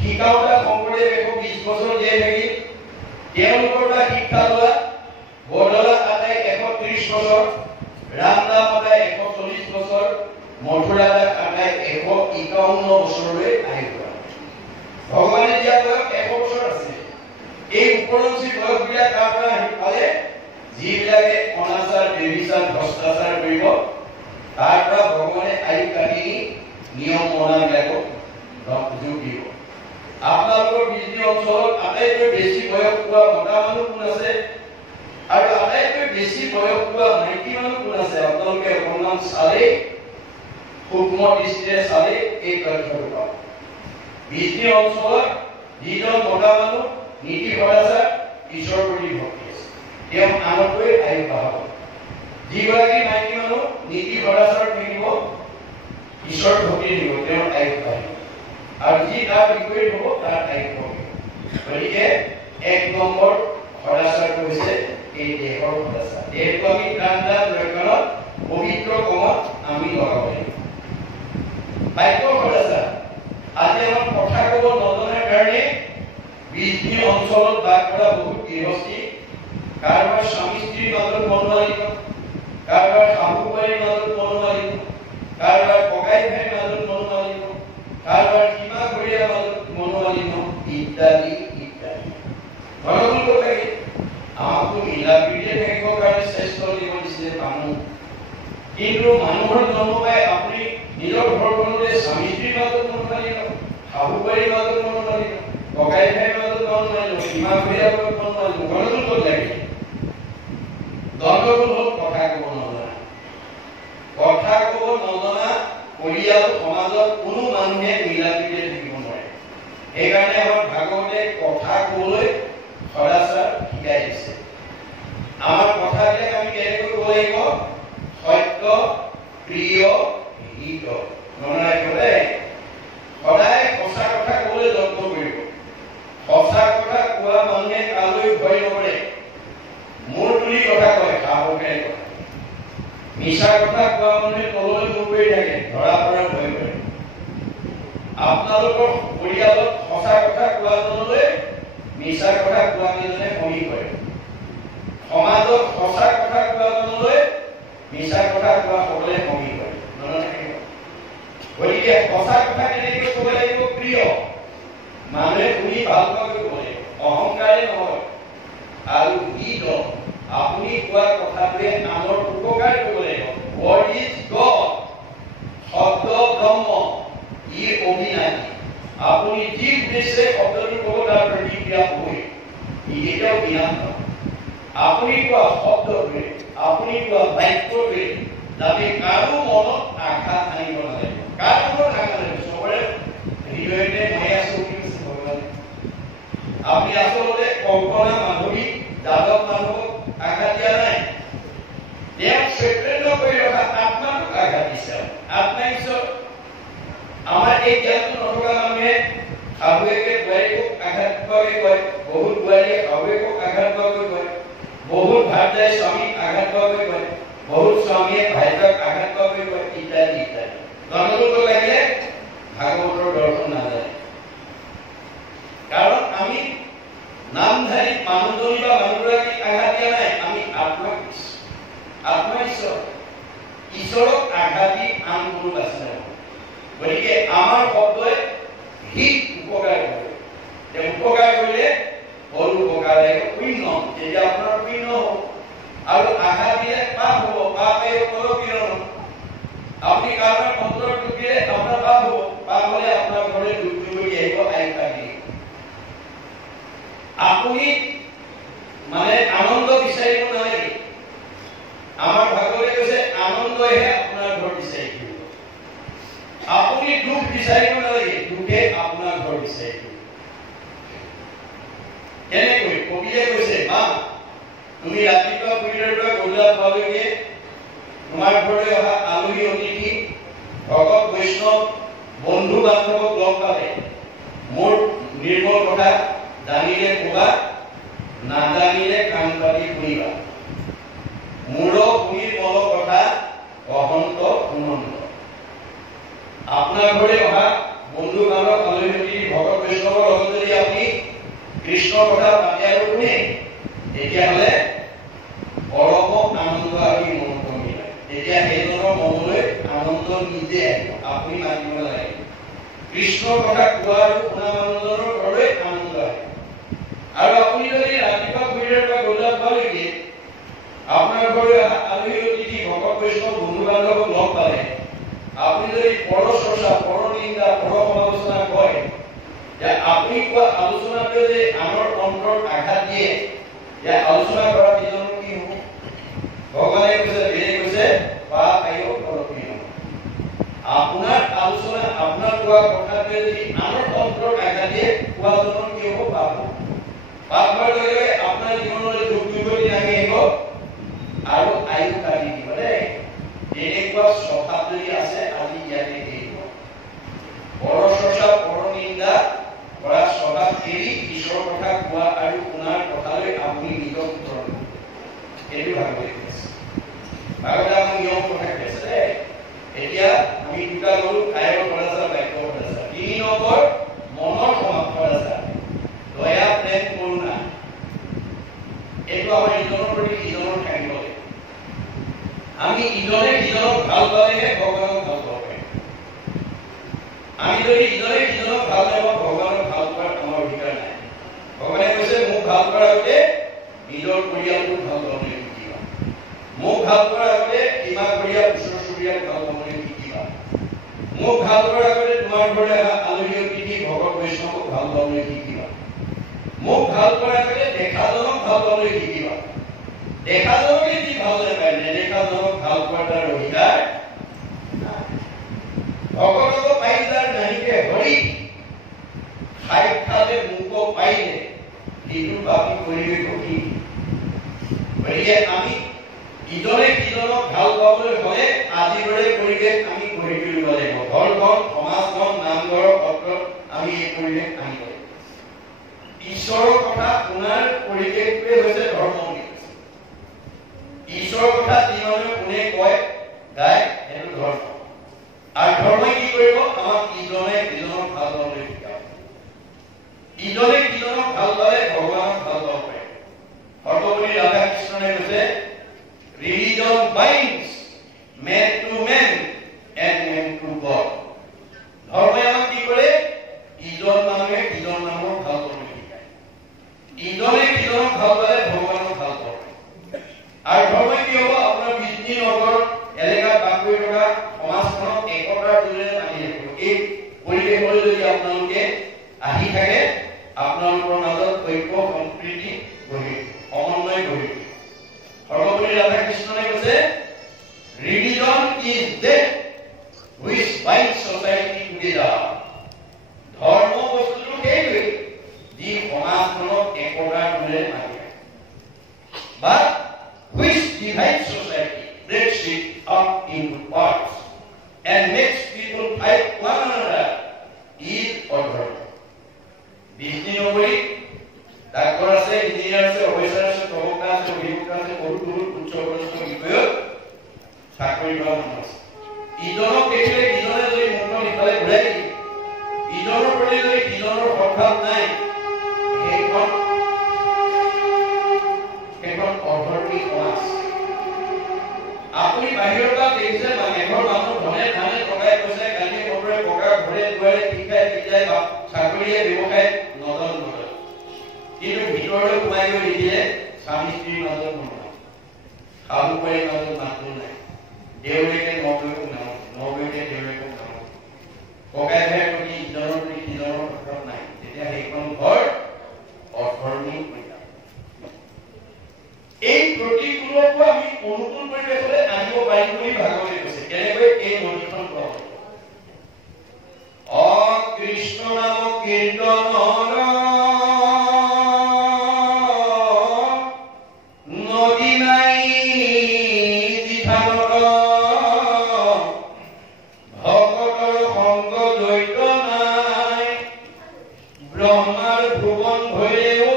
শিকাওঁতা শংকৰদেৱ 120 বছৰ জীয়াই থাকিল তেওঁলোকৰ পৰা শিক্ষা লোৱা বৰদলা আটাই 130 বছৰ ৰামদাস আটাই 140 বছৰ মথুৰা দাস আটাই 151 বছৰলৈ আহি গ'ল ভগৱানে দিয়া বয়স 100 বছৰ আছে এই উপৰঞ্চি বয়সবিলাক তাৰ পৰা আহি পালে যিবিলাকে অনাচাৰ বেবিচাৰ ভ্ৰষ্টাচাৰ কৰিব তাৰ পৰা ভগৱানে আয়ু কাটি নিয়ম মনাবিলাকক যোগ দিব আপোনালোকৰ বিজনী অঞ্চলত আটাইতকৈ বেছি বয়স পোৱা মতা মানুহ কোন আছে আৰু আটাইতকৈ বেছি বয়স পোৱা মাইকী মানুহ কোন আছে আপোনালোকে অকণমান চালে সূক্ষ্ম দৃষ্টিৰে চালে এই তথ্যটো পাব বিজনী অঞ্চলত যিজন মতা মানুহ নীতি ভদাচাৰ ঈশ্বৰ প্ৰতি ভক্তি আছে তেওঁ আনতকৈ আয়ু বঢ়াব যিগৰাকী মাইকী মানুহ নীতি ভদাচাৰ থাকিব ঈশ্বৰ ভক্তি দিব তেওঁৰ আয়ু বাঢ়িব আৰু যি তাৰ বিপৰীত হ'ব তাৰ আয়ু কমিব গতিকে 1 নম্বৰ ভদাচাৰটো হৈছে এই দেহৰ ভদাচাৰ দেহটো আমি দান ৰক্ষণত পবিত্ৰ কৰ্মত আমি লগাব লাগিব বাক্যৰ ভদাচাৰ আজি আমাৰ কথা ক'ব নজনাৰ কাৰণে বিজনী অঞ্চলত বাস কৰা বহুত গৃহস্থী কাৰোবাৰ স্বামী স্ত্ৰীৰ মাজত মনোমালিন্য কাৰোবাৰ শাহু বোৱাৰীৰ মাজত মনোমালিন্য কাৰোবাৰ ককাই ভাইৰ মাজত মনোমালিন্য কাৰোবাৰ সীমা ঘৰীয়াৰ মাজত মনোমালিন্য ইত্যাদি ইত্যাদি ঘৰখনত লাগে আমাকতো মিলা প্ৰীতিৰে থাকিবৰ কাৰণে শ্ৰেষ্ঠ জীৱন দিছে মানুহ কিন্তু মানুহৰ জন্ম পাই আপুনি নিজৰ ঘৰখনতে স্বামী স্ত্ৰীৰ মাজত মনোমালিন্য শাহু বোৱাৰীৰ মাজত মনোমালিন্য ককাই ভাইৰ মাজত মনোমালিন্য সীমা ঘৰীয়াৰ মাজত মনোমালিন্য ঘৰখনত লাগে দণ্ডটো হ'ল কথা ক'ব নজনা পৰিয়াল সমাজত কোনো মানুহে মিলা প্ৰীতিৰে থাকিব নোৱাৰে সেইকাৰণে আমাৰ ভাগৱতে কথা ক'বলৈ সদাচাৰ শিকাই দিছে আমাৰ কথাবিলাক আমি কেনেকৈ ক'ব লাগিব সত্য প্ৰিয় হিত মনত ৰাখিবলৈ সদায় সঁচা কথা ক'বলৈ যত্ন কৰিব সঁচা কথা কোৱা মানুহে কালৈ ভয় নকৰে মূৰ তুলি কথা কয় সাহসেৰে কয় মিছা কথা কোৱা মানুহে তললৈ মূৰ কৰি থাকে ধৰা পৰাৰ ভয় কৰে আপোনালোকৰ পৰিয়ালত সঁচা কথা কোৱাজনলৈ মিছা কথা কোৱাজনে সমী কৰে সমাজত সঁচা কথা কোৱাজনলৈ মিছা কথা কোৱা সকলে সমী কৰে মনত ৰাখিব গতিকে সঁচা কথা কেনেকৈ ক'ব লাগিব প্ৰিয় মানুহে শুনি ভাল পোৱাকৈ ক'ব লাগিব অহংকাৰে নহয় আৰু হিত আপুনি কোৱা কথাটোৱে আনৰ উপকাৰ কৰিব লাগিব What is God? শব্দ ব্ৰহ্ম ই অবিনাশী আপুনি যি উদ্দেশ্যে শব্দটো ক'ব তাৰ প্ৰতিক্ৰিয়া হ'বই ই কেতিয়াও বিনাশ নহয় আপুনি কোৱা শব্দটোৱে আপুনি কোৱা বাক্যটোৱে যাতে কাৰো মনত আঘাত আনিব নালাগিব কাৰো মনত আঘাত আনিব চবৰে হৃদয়তে মই আছো বুলি ভগৱান আপুনি আচলতে কল্পনা মাধৱী যাদৱ মানুহক আঘাত দিয়া নাই তেওঁক চৈতন্য কৰি ৰখা আত্মাটোক আঘাত দিছে আত্মা ঈশ্বৰ আমাৰ এই জ্ঞানটো নথকা মানুহে শাহুৱেকে বোৱাৰীকক আঘাত পোৱাকৈ কয় বহুত বোৱাৰীয়ে শাহুৱেকক আঘাত পোৱাকৈ কয় বহুত ভাত যায় স্বামীক আঘাত পোৱাকৈ কয় বহুত স্বামীয়ে ভাইকক আঘাত কৰি কয় ইত্যাদি ইত্যাদি। গণ্ডগোল লাগিলে ভাগৱতৰ দৰ্শন নাযায়। কাৰণ আমি নামধাৰী মানুহজনী বা মানুহগৰাকীক আঘাত দিয়া নাই, আমি আত্মাক দিছোঁ। আত্মা ঈশ্বৰ, ঈশ্বৰক আঘাত দি আন কোনো বাচি নাই। গতিকে আমাৰ শব্দই হিত উপকাৰ কৰে। উপকাৰ কৰিলে ফল উপকাৰ শূন্য, তেতিয়া আপোনাৰ শূন্য হ'ব। আৰু আঘাত দিলে পাপ হ'ব, পাপ কিৰণ আপুনি কাৰোবাৰ অন্তৰত দুখ দিলে আপোনাৰ পাপ হ'ব, পাপ হ'লে আপোনাৰ ঘৰলৈ দুখ কৰি আহিব আইন। আপুনি মানে আনন্দ বিচাৰিব নালাগে। আমাৰ ভাগৱতে কৈছে আনন্দহে আপোনাৰ ঘৰ বিচাৰি ফুৰিব। আপুনি দুখ বিচাৰিব নালাগে, দুখে আপোনাৰ ঘৰ বিচাৰি ফুৰিব। কেনেকৈ কবিয়ে কৈছে, মা তুমি ৰাতিপুৱা শুই পৰা গধূলা পোৱালৈকে তোমাৰ ঘৰলৈ অহা আলহী অতিথি ভকত বৈষ্ণৱ বন্ধু বান্ধৱক লগ পালে মোৰ নিৰ্মল কথা জানিলে কবা, নাজানিলে কাণ পাতি শুনিবা। মূৰ শুনি মল কথা অহন্ত সুনন্দ। আপোনাৰ ঘৰলৈ অহা বন্ধু বান্ধৱ আলহী অতিথি ভকত বৈষ্ণৱৰ লগত যদি আপুনি কৃষ্ণৰ কথা পাতি আৰু শুনে, তেতিয়াহ'লে পৰম আনন্দ আহি মন কমিলে। তেতিয়া সেইজনৰ মনলৈ আনন্দ নিজে আহিব, আপুনি মাতিব নালাগে। কৃষ্ণৰ কথা কোৱা আৰু শুনা মানুহজনৰ ঘৰলৈ আনন্দ আহিব। আৰু আপুনি যদি ৰাতিপুৱা শুই পৰা গধূলা পোৱালৈকে আপোনাৰ ঘৰলৈ অহা আলহী অতিথি ভকত বৈষ্ণৱ বন্ধু বান্ধৱক লগ পালে, আপুনি যদি পৰ চৰ্চা, পৰ নিন্দা, পৰ সমালোচনা কয়, যে আপুনি কোৱা আলোচনাটোৱে যে আনৰ অন্তৰত আঘাত দিয়ে, আলোচনা কৰা পিছতো কি হ'ব? ভগৱানে কৈছে, বেদে কৈছে পাপ আয়ো পৰপীড়। আপোনাৰ আলোচনা, আপোনাৰ কোৱা কথাটোৱে যদি আনৰ অন্তৰত আঘাত দিয়ে, কোৱাজনৰ কি হ'ব? পাপ হ'ব। পাপ হোৱাৰ লগে লগে আপোনাৰ জীৱনলৈ দুখ বিপত্তি নামি আহিব আৰু আয়ু কাটি দিব দেই। এনেকুৱা স্বভাৱ যদি আছে, আজি ইয়াতে এৰিব। পৰ চৰ্চা, পৰ নিন্দা কৰা স্বভাৱ এৰি ঈশ্বৰৰ কথা কোৱা আৰু শুনাৰ কথালৈ আপুনি নিজক উত্তৰণ কৰিব। এইটো ভাগৱতে কৈছে। ভাগৱতে আমাক নিয়ম কথা কৈছে। এতিয়া আমি দুটা গ'লো, কায়ৰ পৰাচাৰ, বাক্য পৰাচাৰ। ৩ নম্বৰ মনৰ সমাপ্তৰাচাৰ, দয়া প্ৰেম কৰুণা। এইটো আমাৰ ইজনৰ প্ৰতি ইজনৰ থাকিব লাগিব। আমি ইজনে সিজনক ভাল পালেহে ভগৱানক ভাল পাব পাৰিম। আমি যদি ইজনে সিজনক ভাল নাপাওঁ, ভগৱানক ভাল পোৱাৰ আমাৰ অধিকাৰ নাই। ভগৱানে কৈছে, মোক ভাল কৰাৰ আগতে নিজৰ পৰিয়ালটোক ভাল পাবলৈ শিকিবা। মোক ভাল কৰাৰ আগতে সীমা পৰিয়াল, ওচৰ চুবুৰীয়াক ভাল পাবলৈ শিকিবা। মোক ভাল কৰাৰ আগতে তোমাৰ ঘৰলৈ অহা আলহী অতিথি ভকত বৈষ্ণৱক ভাল পাবলৈ শিকিবা। মোক ভাল কৰাৰ আগতে দেখাজনক ভাল পাবলৈ শিকিবা। দেখাজনকে যি ভাল নাপায়, নেদেখাজনক ভাল পোৱাৰ তাৰ অধিকাৰ নাই। ভকতক পাই যাৰ নাহিকে হৰি, সাক্ষাতে মোক পাইলে সেইটো পাপি কৰিবে কঠি। গতিকে আমি ইজনে সিজনক ভাল পাবলৈ হ'লে আজিৰ দৰে পৰিৱেশ আমি গঢ়ি তুলিব লাগিব। ঘৰখন, সমাজখন, নামঘৰ, সত্ৰ আমি এই পৰিৱেশ আনিব লাগিব। ঈশ্বৰৰ কথা শুনাৰ পৰিৱেশটোৱে হৈছে ধৰ্ম। ঈশ্বৰৰ কথা যি মানুহে শুনে, কয়, গায়, সেইটো ধৰ্ম। আৰু ধৰ্মই কি কৰিব? আমাক ইজনে সিজনক ভাল পাবলৈ শিকাব। ইজনে সিজনক ভাল পালে ভগৱানক ভাল পাব পাৰে। সৰ্বপল্লী ৰাধাকৃষ্ণনে কৈছে, religion binds man to man and man to God. ধৰ্মই আমাক কি কৰে? ইজন মানুহে ইজন মানুহক ভাল পাবলৈ শিকায়। ইজনে সিজনক ভাল পালে ভগৱানক ভাল পাব পাৰে। আৰু ধৰ্মই কি হ'ব? আপোনাৰ বিষ্ণু নগৰ এলেকাত বাস কৰি থকা সমাজখনক একতাৰ দৰে মানি ৰাখিব। এই পৰিৱেশলৈ যদি আপোনালোকে আহি থাকে, আপোনালোকৰ মাজত ঐক্য, সম্প্ৰীতি গঢ়ি, সমন্বয় গঢ়ি। সৰ্বপল্লী ৰাধাকৃষ্ণনে কৈছে, religion is that which binds society together. ধৰ্ম বস্তুটো সেইটোৱেই যি সমাজখনক একতাৰ দৰে মানি ৰাখে। But which divides society, breaks it up into parts, and makes people fight one another, is অধৰ্ম। Bishnu নগৰী ডাক্তৰ আছে, ইঞ্জিনিয়াৰ আছে, অফিচাৰ আছে, প্ৰবক্তা আছে, অভিযুক্ত আছে, বহুত বহুত উচ্চ পদস্থ বিষয়ত চাকৰি কৰা মানুহ আছে ইজনক দেখিলে ইজনে যদি মুখখন ইফালে ঘূৰাই দিয়ে ইজনৰ প্ৰতি যদি ইজনৰ সদ্ভাৱ নাই সেইখন অধৰ্মী সমাজ আপুনি বাহিৰৰ পৰা দেখিছে এঘৰ মানুহ ধনে ধানে টকাই পইচাই কালি কটৰে পকা ঘৰে দুৱাৰে শিক্ষাই বিদ্যাই চাকৰিয়ে ব্যৱসায় নদন নদন কিন্তু ভিতৰলৈ সোমাই গৈ দেখিলে স্বামী স্ত্ৰীৰ মাজত নহয় শাহু বোৱাৰীৰ মাজত মাতটো নাই দেউৰীকে নগৈকো নামত নগৈকে দেউৰীকো নামত ককাই ভাইৰ প্ৰতি ইজনৰ প্ৰতি সিজনৰ সদ্ভাৱ নাই তেতিয়া সেইখন ঘৰ অধৰ্মী হৈ যাব এই প্ৰতিকূলকো আমি অনুকূল পৰিৱেশলৈ আনিব পাৰিম বুলি ভাগৱতে কৈছে কেনেকৈ এই নদীখন প্ৰবাহ কৃষ্ণ নাম কীৰ্তন নদী নাই ভকতৰ সংগ দ্বৈত নাই ব্ৰহ্মাৰ ভুৱন ভৈৰেও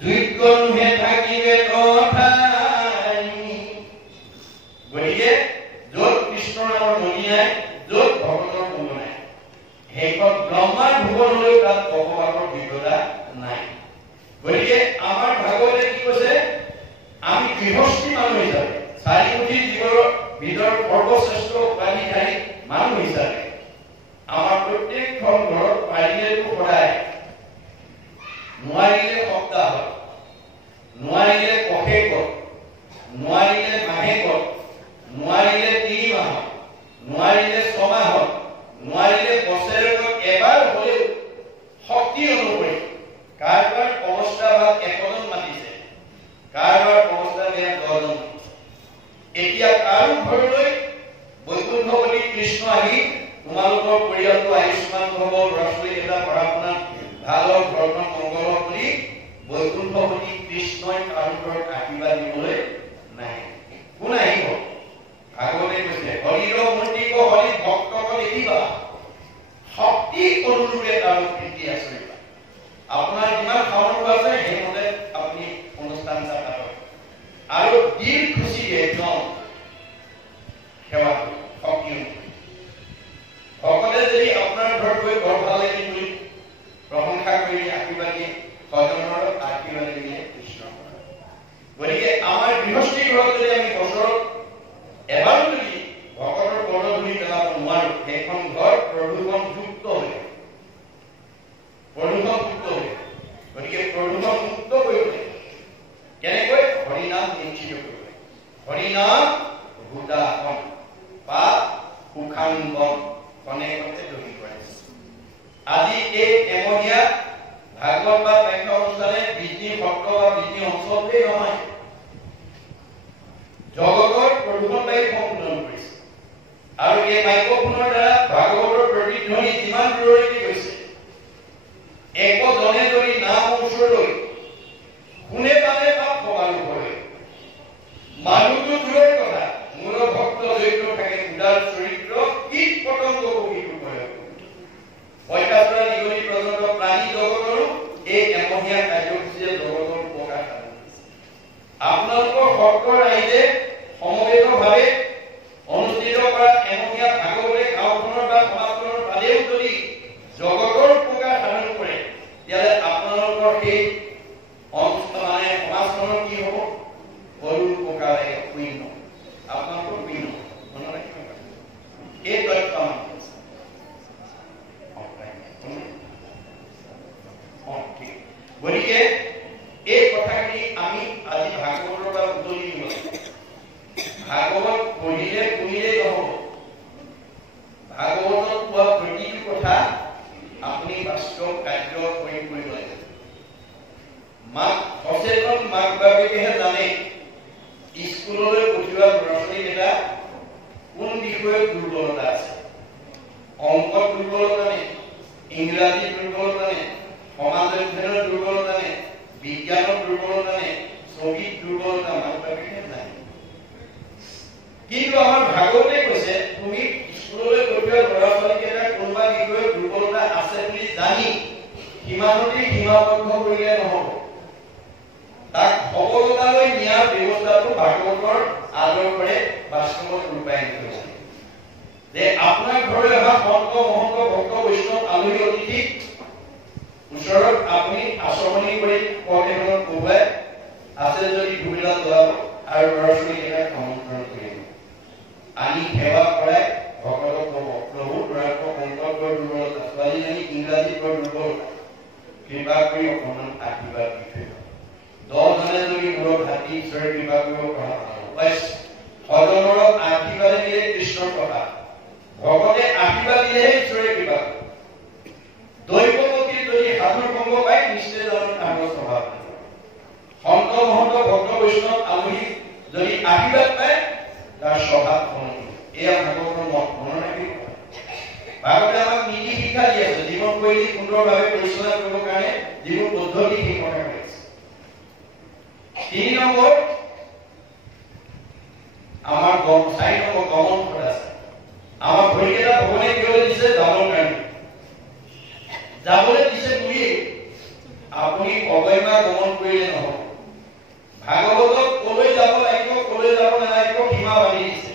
দুইগণে থাকিবে কথাই গতিকে য'ত কৃষ্ণ নামৰ নদী নাই য'ত ভগৱতৰ সংগ নাই সেইখন ব্ৰহ্মাৰ ভুৱনলৈ তাত ভগৱানৰ বিপদা নাই গতিকে আমাৰ ভাগৱতে কি কৈছে আমি গৃহস্থী মানুহ হিচাপে চাৰিমুখী জীৱৰ ভিতৰত সৰ্বশ্ৰেষ্ঠ প্ৰাণীধাৰী মানুহ হিচাপে আমাৰ প্ৰত্যেকখন ঘৰত পাৰিলেতো সদায় নোৱাৰিলে সপ্তাহত নোৱাৰিলে পষেকত নোৱাৰিলে মাহেকত নোৱাৰিলে 3 মাহত নোৱাৰিলে 6 মাহত নোৱাৰিলে বছৰেকত এবাৰ হ'লেও শক্তি অনুসৰি কাৰোবাৰ অৱস্থা ভাল 1 জন মাতিছে কাৰোবাৰ অৱস্থা বেয়া 10 জন এতিয়া কাৰো ঘৰলৈ বৈকুণ্ঠপতি কৃষ্ণ আহি তোমালোকৰ পৰিয়ালটো আয়ুষ্মান হ'ব ল'ৰা-ছোৱালী এটা পঢ়া শুনা ভালৰ ঘৰখন মংগল বুলি বৈকুণ্ঠপতি কৃষ্ণই কাৰো ঘৰত আশীৰ্বাদ দিবলৈ নাহে কোন আহিব ভাগৱতে কৈছে হৰিৰ মূৰ্তিক হৰি ভক্তক দেখিবা শক্তি অনুৰূপে তাৰ কীৰ্তি আচৰিবা আপোনাৰ যিমান সামৰ্থ্য আছে সেইমতে আপুনি অনুষ্ঠান চাব আৰু দিল খুচিৰে একদম সেৱা শক্তি ভকতে যদি আপোনাৰ ঘৰত গৈ বৰ ভাল লাগি বুলি প্ৰশংসা কৰি আশীৰ্বাদ দিয়ে সজনৰ আশীৰ্বাদ দিলে কৃষ্ণ গতিকে আমাৰ গৃহস্থী ঘৰত যদি আমি বছৰত এবাৰ যদি ভকতৰ বৰধুলি পেলাব নোৱাৰো সেইখন ঘৰ প্ৰদূষণযুক্ত হৈ গতিকে প্ৰদূষণ মুক্ত কৰিবলৈ কেনেকৈ হৰিনাম নিশ্চিত কৰিব হৰিনাম ভূতাসন পাপ সুখাংগম কনে কনে দহি কৰাইছে আজি এই এমহীয়া ভাগৱত বা ব্যাখ্যা অনুষ্ঠানে বিষ্ণু ভক্ত বা বিষ্ণু অঞ্চলতেই নহয় জগতৰ প্ৰদূষণ বায়ু সম্পূৰ্ণ কৰিছে আৰু এই মাইক্ৰফোনৰ দ্বাৰা ভাগৱতৰ প্ৰতিধ্বনি যিমান দূৰলৈকে গৈছে একজনে যদি নাম ওচৰলৈ কোনে পালে পাপ সমানো কৰে মানুহটো দূৰৰ কথা মূল ভক্ত জড়িত থাকে উদাৰ চৰিত্ৰ কীট পতংগ পবিত্ৰ কৰে পঁইতাচোৰা নিগনি পৰ্যন্ত প্ৰাণী জগতৰো এই এমহীয়া কাৰ্যসূচীয়ে জগতৰ উপকাৰ সাধন কৰিছে আপোনালোকৰ ভক্তৰ ৰাইজে সমবেতভাৱে অনুষ্ঠিত কৰা এমহীয়া ভাগৱতে গাঁওখনৰ বা সমাজখনৰ বাদেও যদি জগতৰ উপকাৰ সাধন কৰে তেতিয়াহ'লে আপোনালোকৰ সেই অনুষ্ঠানে সমাজখনৰ কি হ'ব বড়ো উপকাৰ শূন্য আপোনালোকৰ শূন্য মনত ৰাখিব এই তথ্য গতিকে এই কথাখিনি আমি আজি ভাগৱতৰ পৰা বুটলি দিব ভাগৱত পঢ়িলে শুনিলেই নহ'ব ভাগৱতত কোৱা প্ৰতিটো কথা আপুনি বাস্তৱ কাৰ্য কৰি কৰিব লাগিব মাক সচেতন মাক বাপেকেহে জানে স্কুললৈ পঠিওৱা ল'ৰা-ছোৱালীকেইটা কোন বিষয়ত দুৰ্বলতা আছে অংকত দুৰ্বলতা নে ইংৰাজী দুৰ্বলতা নে সমাজ অধ্যয়নৰ দুৰ্বলতা নে বিজ্ঞানৰ দুৰ্বলতা নে ছবিত দুৰ্বলতা মাক বাপেকেহে জানে কিন্তু আমাৰ ভাগৱতে কৈছে তুমি স্কুললৈ পঠিওৱা ল'ৰা-ছোৱালীকেইটাৰ কোনোবা বিষয়ত দুৰ্বলতা আছে বুলি জানি সীমাবদ্ধ কৰিলে নহ'ব তাক সবলতালৈ নিয়াৰ ব্যৱস্থাটো ভাগৱতৰ আদৰ্শৰে বাস্তৱত ৰূপায়ণ কৰিছে যে আপোনাৰ ঘৰলৈ অহা সন্ত মহন্ত ভক্ত বৈষ্ণৱ আলহী অতিথিক ওচৰত আপুনি আচৰণি কৰি পথেখনত বহুৱাই আছে যদি দুবিলা দলাব আৰু ল'ৰা ছোৱালীকেইটাক আমন্ত্ৰণ কৰিব আনি সেৱা কৰাই ভকতক ক'ব প্ৰভু তোমালোকৰ সংকট বৰ দুৰ্বলতা ছোৱালীজনী ইংৰাজীত বৰ দুৰ্বলতা কৃপা কৰি অকণমান আশীৰ্বাদ দি থৈ 10 জনে যদি মূৰত হাতী ঈশ্বৰে কৃপা কৰিব পৰা সজনৰ আশীৰ্বাদে দিলে কৃষ্ণৰ কথা ভকতে আশীৰ্বাদ দিলেহে ঈশ্বৰে কৃপা দৈৱপতি যদি সাধুৰ সংগ পায় নিশ্চয় জানো কামৰ স্বভাৱ সন্ত মহন্ত ভক্ত বৈষ্ণৱ আলহী যদি আশীৰ্বাদ পায় তাৰ স্বভাৱ সলনি এয়া ভাগৱতৰ মনত ৰাখিব ভাগৱতে আমাক নীতি শিক্ষা দি আছে জীৱন শৈলী সুন্দৰভাৱে পৰিচালনা কৰিবৰ কাৰণে যিবোৰ পদ্ধতি শিক্ষা কৰিছে 3 নম্বৰ আমাৰ 4 নম্বৰ গমন পথ আছে আমাৰ ভৰিকেইটা ভগৱানে কিয় দিছে যাবৰ কাৰণে যাবলৈ দিছে বুলি আপুনি অগম্য গমন কৰিলে নহব ভাগৱতত কলৈ যাব লাগিব কলৈ যাব নালাগিব সীমা বান্ধি দিছে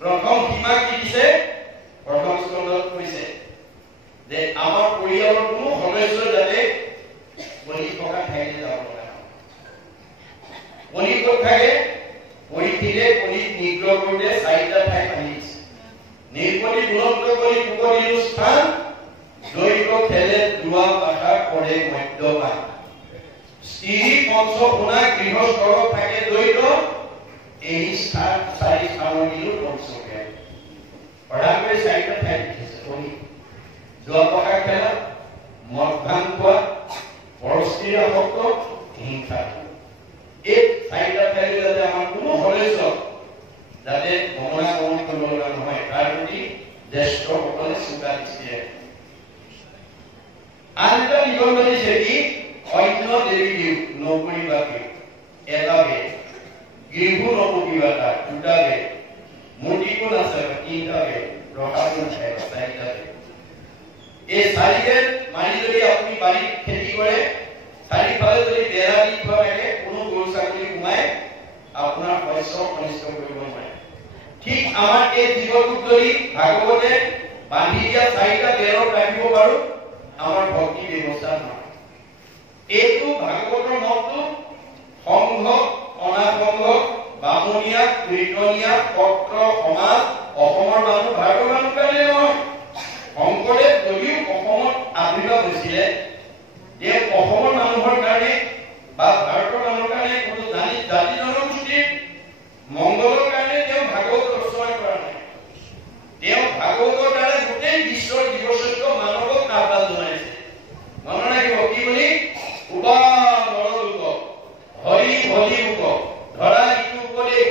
প্ৰথম সীমা কি দিছে প্ৰথম স্কন্ধত কৈছে যে আমাৰ পৰিয়ালৰ কোনো সদস্য যাতে বলি থকা ঠাইলৈ যাব নোৱাৰে বলি ক'ত থাকে পৰিঠিলে কলিত নিগ্ৰহ কৰোঁতে 4টা ঠাই বান্ধি দিছে নিৰ্পতি গুণন্ত কৰি কুকৰিলো স্থান দৈব খেলে দুৱা ভাষা কৰে মদ্যপান স্ত্ৰী পঞ্চ শুনা গৃহস্থৰ থাকে দৈব এই স্থান 4 স্থানৰ দিলো পঞ্চকে প্ৰধান কৰি 4টা ঠাই দিছে কলি দুৱা ভাষা খেলা মদ ভাং খোৱা পৰস্ত্ৰীৰ আসক্ত হিংসা এই 4টা ঠাই যাতে আমাৰ কোনো সদস্য যাতে গমনাগমন কৰিব লগা নহয় তাৰ প্ৰতি জ্যেষ্ঠসকলে চোকা দিছে আনটা নিবন্ধ দিছে কি অন্য দেৱী দেৱ নকৰিবাকে এটাকে গৃহু নপকিবাটা দুটাকে মূৰ্তিকো নাচাবা 3টাকে ৰখাটো নাচাবা 4টাকে এই 4টা মানি যদি আপুনি বাৰীত খেতি কৰে চাৰিফালে যদি বেৰা দি থোৱা থাকে কোনো গৰু ছাগলী সোমাই আপোনাৰ শস্য অনিষ্ট কৰিব নোৱাৰে ঠিক আমাৰ এই জীৱটোক যদি ভাগৱতে বান্ধি দিয়া 4টা বেৰত ৰাখিব পাৰো আমাৰ ভক্তি ব্যৱস্থা নহয় এইটো ভাগৱতৰ মতটো সংঘ অনাসংঘ বামুণীয়া কীৰ্তনীয়া পত্ৰ সমাজ অসমৰ মানুহ ভাৰতৰ মানুহ কাৰণে নহয় শংকৰদেৱ যদিও অসমত আবিৰ্ভাৱ হৈছিলে যে অসমৰ মানুহৰ কাৰণে বা ভাৰতৰ মানুহৰ কাৰণে কোনো জাতি জনগোষ্ঠীৰ মংগলৰ কাৰণে তেওঁ ভাগৱত ৰচনা কৰা নাই তেওঁ ভাগৱতৰ দ্বাৰা গোটেই বিশ্বৰ জীৱশ্ৰেষ্ঠ মানৱক আহ্বান জনাইছে মনত ৰাখিব কি বুলি উবা নৰলোক হৰি হৰি লোক ধৰা ইটো উপদেশ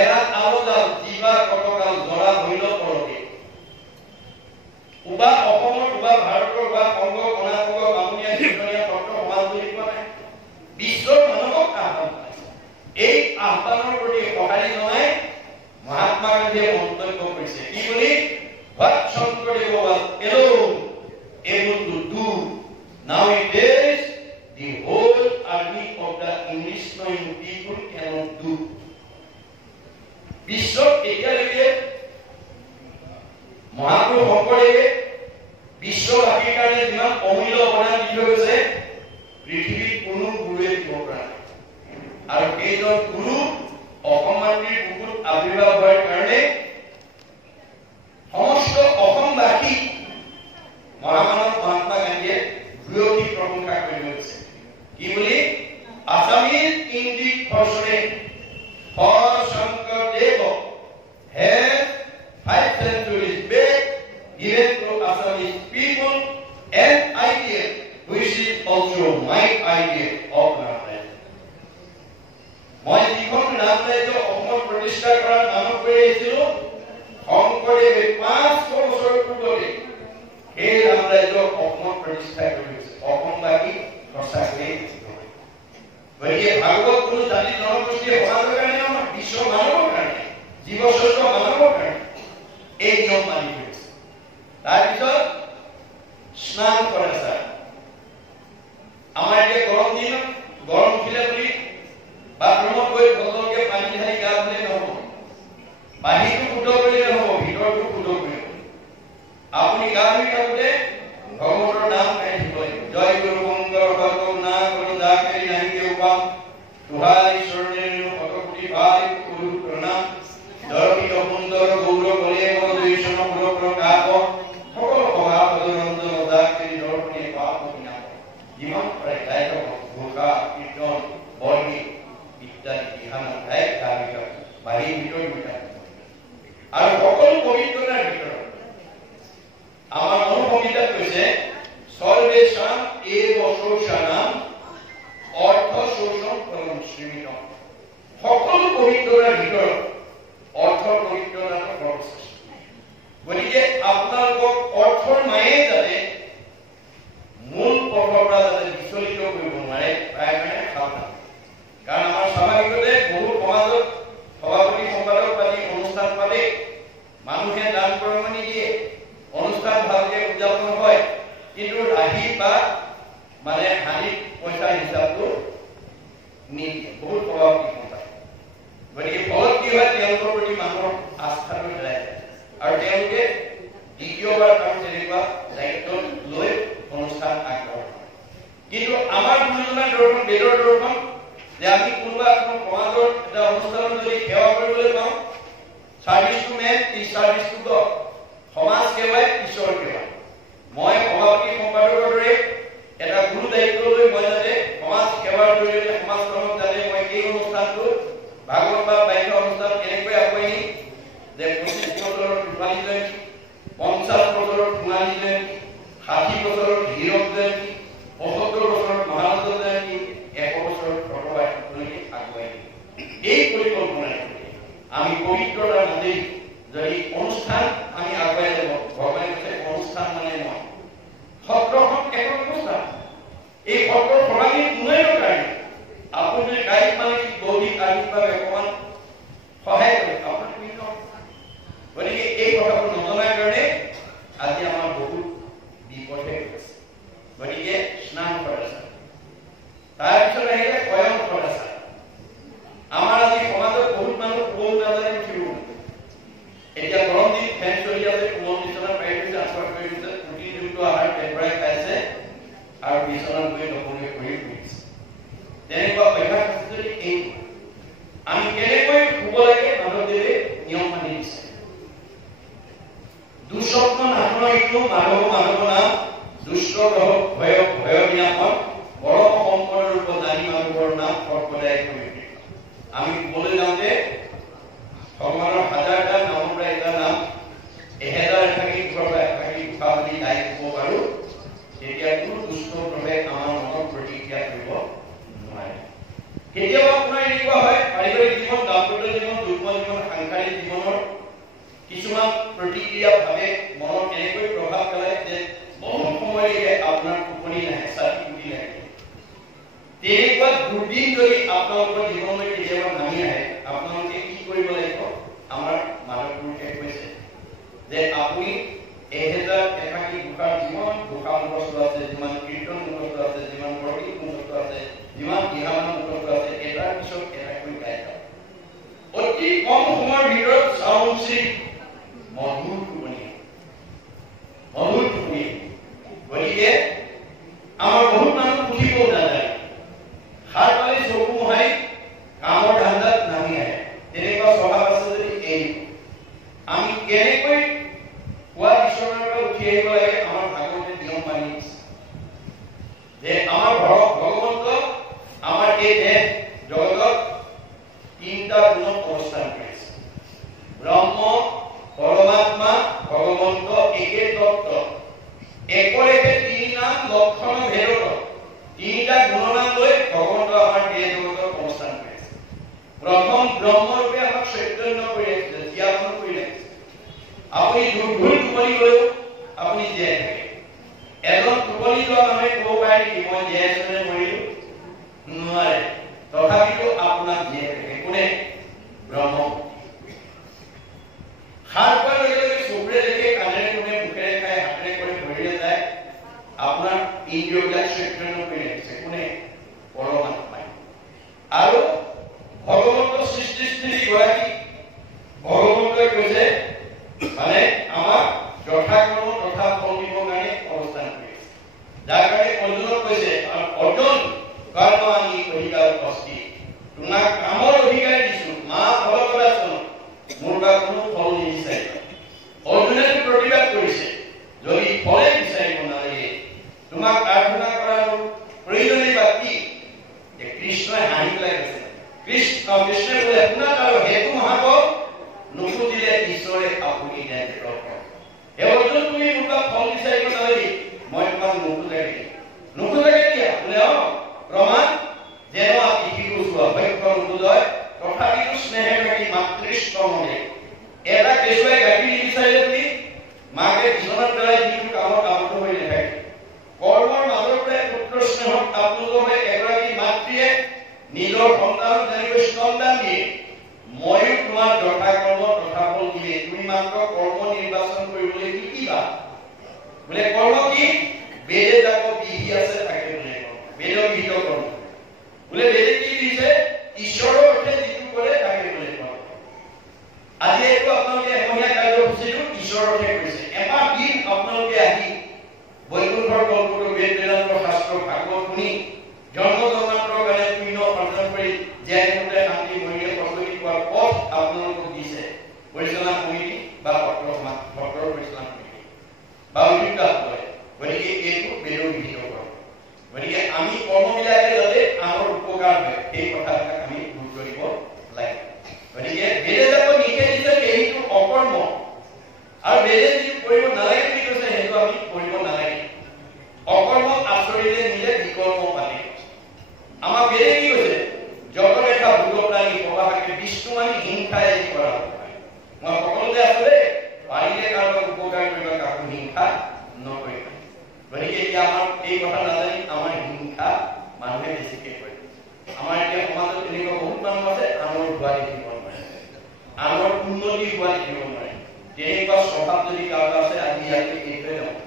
এৰা আলোদাল জীৱা কটকাল জৰা হৈল পৰকে উবা অসমৰ উবা ভাৰতৰ বা সংঘ অনাসংঘ বামুণীয়া কীৰ্তনীয়া পত্ৰ সমাজ বুলি কোৱা নাই বিশ্বৰ মানৱক আহ্বান এই আহ্বানৰ প্ৰতি সঁহাৰি জনাই মহাত্মা গান্ধীয়ে মন্তব্য কৰিছে কি বুলি What Shankardev was alone able to do nowadays the whole army of the English knowing people cannot do বিশ্বত এতিয়ালৈকে মহাপুৰুষ শংকৰদেৱে বিশ্ববাসীৰ কাৰণে যিমান অমূল্য অৱদান দি থৈ গৈছে পৃথিৱীত কোনো গুৰুৱে দিব পৰা নাই আৰু এইজন গুৰু অসম মাতৃৰ বুকুত আবিৰ্ভাৱ হোৱাৰ কাৰণে সমস্ত অসমবাসী মহামানৱ মহাত্মা গান্ধীয়ে ভূয়সী প্ৰশংসা কৰি গৈছে কি বুলি Assamese Indic fortunate for Shankardev has 5 centuries back given to Assamese people an idea which is also my idea of Namaste. মই যিখন নাম ৰাজ্য অসমত প্ৰতিষ্ঠা কৰাৰ নামত কৰি আহিছিলো শংকৰদেৱে 500 বছৰ পূৰ্বে সেই নাম ৰাজ্য অসমত প্ৰতিষ্ঠা কৰিছে অসমবাসী সঁচাকৈ গতিকে ভাগৱত কোনো জাতি জনগোষ্ঠীৰ সমাজৰ কাৰণে নহয় বিশ্ব মানৱৰ কাৰণে জীৱশ্ৰেষ্ঠ মানৱৰ কাৰণে এই নিয়ম মানি কৰিছে তাৰপিছত স্নান কৰে ছাৰ আমাৰ এতিয়া গৰম দিনত গৰম উঠিলে বুলি ভগৱানৰ নাম গাই থাকিব লাগিব। জয় গুৰু শংকৰ ভগৱানা গুৰু দাসেৰি নাহি উপাম তুহাৰি চৰণেৰ শতকোটি ভাই গুৰু প্ৰণাম দৰবিত সুন্দৰ গৌৰ বলে বৰ দুইজন গুৰু প্ৰকাশ সকলো সভাপতি ৰঞ্জন দাসেৰি দৰ্শনে পাপ বিনাশ যিমান প্ৰায় গায়ক ঘোষা কীৰ্তন বৰগীত ইত্যাদি বিহান গাই তাৰ ভিতৰত বাহিৰ ভিতৰত আৰু সকলো পবিত্ৰতাৰ ভিতৰত আমাৰ অনুভৱিতাত কৈছে সৰ্বেশাম এব শোষণাম অৰ্থ শোষণ পৰম শ্ৰীমিত। সকলো পবিত্ৰতাৰ ভিতৰত অৰ্থ পবিত্ৰতাটো সৰ্বশ্ৰেষ্ঠ। গতিকে আপোনালোকক অৰ্থৰ মায়ে যাতে মূল পথৰ পৰা যাতে বিচলিত কৰিব নোৱাৰে প্ৰায় মানে সাৱধান। কাৰণ আমাৰ স্বাভাৱিকতে বহু সমাজত সভাপতি সম্পাদক পাতি অনুষ্ঠান পাতে মানুহে দান বৰঙণি দিয়ে অনুষ্ঠান ভালকে উদযাপন হয় কিন্তু ৰাহি বা মানে হানি পইচা হিচাপটো নিদিয়ে বহুত সভাপতি সম্পাদক। গতিকে ফলত কি হয় তেওঁলোকৰ প্ৰতি মানুহৰ আস্থাটো হেৰাই যায় আৰু তেওঁলোকে দ্বিতীয়বাৰ আৰু তেনেকুৱা দায়িত্ব লৈ অনুষ্ঠান আগবঢ়ায়। কিন্তু আমাৰ গুৰুজনাৰ দৰ্শন বেদৰ দৰ্শন যে আমি কোনোবা এখন সমাজৰ এটা অনুষ্ঠানত যদি সেৱা কৰিবলৈ পাওঁ service to man is service to God. সমাজ সেৱাই ঈশ্বৰ সেৱা। মই সভাপতি সম্পাদকৰ দৰে এটা গুৰু দায়িত্ব লৈ মই যাতে সমাজ সেৱাৰ জৰিয়তে সমাজখনক যাতে মই এই অনুষ্ঠানটো ভাগৱত বা বাক্য অনুষ্ঠান এনেকৈ আগুৱাই নিম যে 25 বছৰৰ ৰূপালী জয়ন্তী 50 বছৰৰ সোণালী জয়ন্তী 60 বছৰৰ হীৰক জয়ন্তী 75 বছৰৰ মহাৰাজ জয়ন্তী 100 বছৰৰ প্ৰভাৱলৈকে আগুৱাই নিম। এই পৰিকল্পনাৰে আমি পবিত্ৰতাৰ মাজেদি যদি অনুষ্ঠান আমি আগুৱাই যাব ভগৱানে কৈছে অনুষ্ঠান মানে নহয় সত্ৰখন এখন অনুষ্ঠান। এই সত্ৰৰ সমাগী উন্নয়নৰ কাৰণে আপুনি গায়ক মানসিক বৌদ্ধিক আৰ্থিকভাৱে অকমান সহায় কৰে আপোনাৰ। গতিকে এই কথাবোৰ নজনাৰ কাৰণে আজি আমাৰ বহুত বিপদে গৈছে। গতিকে স্নান কৰাইছে তাৰপিছত আহিলে স্বয়ং কৰাইছে। আমাৰ আজি সমাজত বহুত মানুহ কোন নাজানে উঠিব। এতিয়া গৰম দিন ফেন চলি আছে কোমল বিচনা পাৰি দিছে আশ্বাস কৰি দিছে প্ৰটিনযুক্ত আহাৰ পেপৰাই খাইছে আৰু বিচনাত গৈ নকমে কৰি ফুৰিছে। তেনেকুৱা অভ্যাস আছে যদি এই আমি কেনেকৈ শুব লাগে মাধৱদেৱে নিয়ম মানি দিছে। দুঃস্বপ্ন নাশন ইটো মাধৱ মাধৱ নাম দুষ্ট গ্ৰহ ভয় ভয় বিনাশন পৰম সম্পদ ৰূপ জানি মাধৱৰ নাম সৰ্বদাই কৰি। আমি শুবলৈ যাওঁতে ভগৱানৰ হাজাৰটা নামৰ পৰা এটা নাম 1000 একাকি পৰা একাকি ভাবি গাই শুব পাৰো তেতিয়া কোনো দুষ্ট গ্ৰহে আমাৰ মনত প্ৰতিক্ৰিয়া কৰিব নোৱাৰে। কেতিয়াবা আপোনাৰ এনেকুৱা হয় পাৰিবাৰিক জীৱন দাম্পত্য জীৱন যুগ্ম জীৱন সাংসাৰিক জীৱনৰ কিছুমান প্ৰতিক্ৰিয়া ভাৱে মনত এনেকৈ প্ৰভাৱ পেলায় যে বহু সময়লৈকে আপোনাৰ টোপনি নাহে চাতি ফুটি নাহে। তেনেকুৱা দুদিন যদি আপোনালোকৰ জীৱনলৈ কেতিয়াবা নামি আহে আপোনালোকে কি কৰিব লাগিব? আমাৰ মাধৱগুৰুৱে কৈছে যে আপুনি 1000 একাকি ঘোষাৰ যিমান ঘোষা মুখস্থ আছে যিমান কীৰ্তন মুখস্থ আছে যিমান বৰগীত মুখস্থ আছে যিমান দিহান মুখস্থ আছে এটাৰ পিছত এটাকৈ গাই যাওক। অতি কম সময়ৰ ভিতৰত চাউলশ্ৰী মধুৰ টোপনি। গতিকে আমাৰ বহুত মানুহ উঠিব নাযায় সাৰ পালে চকু মোহাৰি কামৰ ধান্দাত নামি আহে। তেনেকুৱা স্বভাৱ আছে যদি এই আমি কেনেকৈ পুৱা বিচনাৰ পৰা উঠি আহিব লাগে আমাৰ ভাগৱতে নিয়ম মানি দিছে যে আমাৰ ভগৱন্ত আমাৰ এই দেহ জগতত 3টা গুণত অৱস্থান কৰিছে। ব্ৰহ্ম পৰমাত্মা ভগৱন্ত একে তত্ত্ব একৰেকে 3 নাম লক্ষণ ভেদত 3টা গুণনাম লৈ ভগৱন্ত আমাৰ দেহ জগতত অৱস্থান কৰিছে। প্ৰথম ব্ৰহ্মৰূপে আমাক চৈতন্য কৰি ৰাখিছে জীয়াপন কৰি ৰাখিছে। আপুনি দুৰ্ঘূল টোপনি গলেও আপুনি জীয়াই থাকে। এজন টোপনি যোৱা মানুহে ক'ব পাৰে নেকি মই জীয়াই আছো নে মৰিলো? নোৱাৰে। তথাপিতো আপোনাক জীয়াই থাকে কোনে? ব্ৰহ্ম। সাৰ পোৱাৰ লগে লগে চকুৰে দেখে কাণেৰে শুনে মুখেৰে খাই হাতেৰে কৰে ভৰিৰে যায় আপোনাৰ ইন্দ্ৰিয়বিলাক চৈতন্য কৰি ৰাখিছে কোনে? পৰমাত্মাই। আৰু ভগৱন্ত সৃষ্টি গৰাকী ভগৱন্তই কৈছে মানে আমাক যথাক্ৰম তথা ফল দিবৰ কাৰণে অৱস্থান কৰিছে। নুখোজাকে দিয়া বোলে প্ৰমাণ যেন আমি শিশুছোৱা ভক্ষ্য নুখোজয় তথাপিও স্নেহে থাকি মাতৃস্তমনে এটা কেঁচুৱাই গাখীৰ নিবিচাৰিলে বুলি মাকে বিচনাত পেলাই যিটো কামত আবদ্ধ হৈ নাথাকে কৰ্মৰ মাজৰ পৰাই পুত্ৰ স্নেহত আপ্লুত হৈ এগৰাকী মাতৃয়ে নিজৰ সন্তানক যেনেকৈ স্তনদান দিয়ে ময়ো তোমাৰ যথাকৰ্ম তথাফল দিলে তুমি মাত্ৰ কৰ্ম নিৰ্বাচন কৰিবলৈ শিকিবা বোলে কৰ্ম কি বেদে যাব বিধি আছে থাকে বোলে বেদ বিহিত কৰ্ম বোলে বেদে কি দিছে ঈশ্বৰৰ অৰ্থে যিটো কৰে তাকে বোলে কৰ্ম আজি এইটো আপোনালোকে এমহীয়া কাৰ্যসূচীটো ঈশ্বৰৰ অৰ্থে কৰিছে এমাহ দিন আপোনালোকে আহি বৈকুণ্ঠৰ কল্পটো বেদ বেদান্ত শাস্ত্ৰ ভাগৱত শুনি জন্ম জন্মান্তৰ কাৰণে পুণ্য অৰ্জন কৰি জীয়াই থাকোঁতে শান্তি মৰিৰে প্ৰগতি পোৱাৰ পথ আপোনালোকক দিছে পৰিচালনা সমিতি বা ভক্তৰ পৰিচালনা সমিতি বা অভিজ্ঞতা কৰে গতিকে এইটো বেদৰ বিহিত কৰ্ম গতিকে আমি কৰ্মবিলাকে যাতে আমাৰ উপকাৰ হয় সেই কথাবিলাক আমি গুৰুত্ব দিব লাগে গতিকে বেদে যাব নিষেধ দিছে সেইটো অকৰ্ম আৰু বেদে যিটো কৰিব নালাগে বুলি কৈছে সেইটো আমি কৰিব নালাগে অকৰ্ম আচৰিলে মিলে বিকৰ্ম পালে আমাৰ বেদে কি কৈছে জগতৰেখা ভূতপ্ৰাণী প্ৰবাহকে বিষ্ণুমানী হিংসাই কৰা মই সকলোতে আছো পাৰিলে কাৰোবাক উপকাৰ কৰিব কাকো হিংসা নকৰিবা গতিকে এতিয়া আমাৰ এই কথা নাজানি আমাৰ হিংসা মানুহে বেছিকে কৰে আমাৰ এতিয়া সমাজত এনেকুৱা বহুত মানুহ আছে আনৰ হোৱা দেখিব নোৱাৰে আনৰ উন্নতি হোৱা দেখিব নোৱাৰে তেনেকুৱা স্বভাৱ যদি কাৰোবাৰ আছে আজি ইয়াতে এইটোৱে নহয়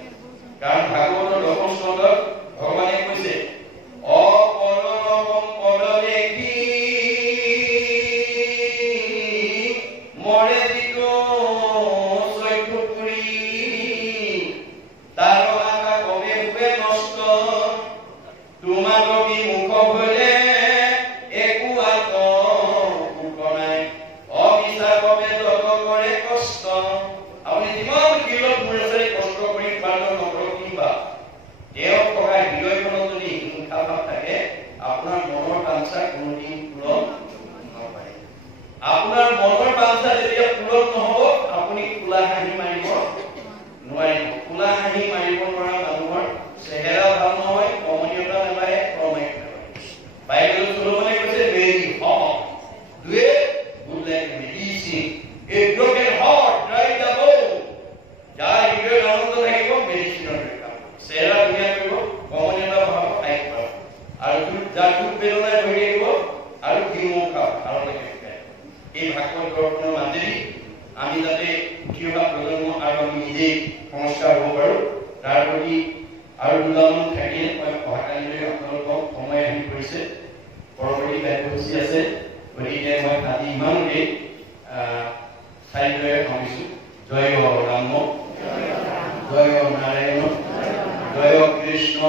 কাৰণ ভাগৱতৰ দশম স্কন্ধত ভগৱানে কৈছে অপৰম দেখি মৰে যিটো চৈকুৰি তাৰ আশা কবে হুৱে নষ্ট তোমালোক মুখ ভলে একো আত নাই অবিচাৰ কবে যত কৰে কষ্ট আপুনি যিমান কিলত মূৰে কষ্ট কৰি উপাৰ্জন নকৰক কিবা তেওঁ থকা হৃদয়খনত যদি হিংসা ভাৱ থাকে আপোনাৰ মনৰ বাঞ্ছা কোনোদিন পূৰণ নহয় আপোনাৰ মনৰ বাঞ্ছা যেতিয়া পূৰণ নহব আপুনি খোলা হাঁহি মাৰিব নোৱাৰিব খোলা হাঁহি মাৰিব নোৱাৰা মানুহৰ চেহেৰা ভাল নহয় কমনীয়তা নাবাঢ়ে ক্ৰমান্বয়ে নাবাঢ়ে বাইবেলত চলোমনে কৈছে very hot do it good like medicine A broken heart dry the bone যাৰ হৃদয়ত আনন্দ থাকিব মেডিচিনৰ দৰে চেহেৰা ধুনীয়া কৰিব কমনীয়তা ভাৱ আইক পাব আৰু যাৰ দুখ বেদনাই ভৰি আহিব আৰু ঘিউ খাব আৰু এই ভাগৱত দৰ্শনৰ মাজেদি আমি যাতে উঠি অহা প্ৰজন্ম আৰু আমি নিজেই সংস্কাৰ হ'ব পাৰো তাৰ প্ৰতি আৰু দুটামান থাকিলে মই অহাকালিলৈ আপোনালোকক সময় আহি পৰিছে পৰৱৰ্তী কাৰ্যসূচী আছে গতিকে মই আজি ইমানতে চাৰিদৰে সামৰিছো জয় ৰাম জয় নাৰায়ণ জয় কৃষ্ণ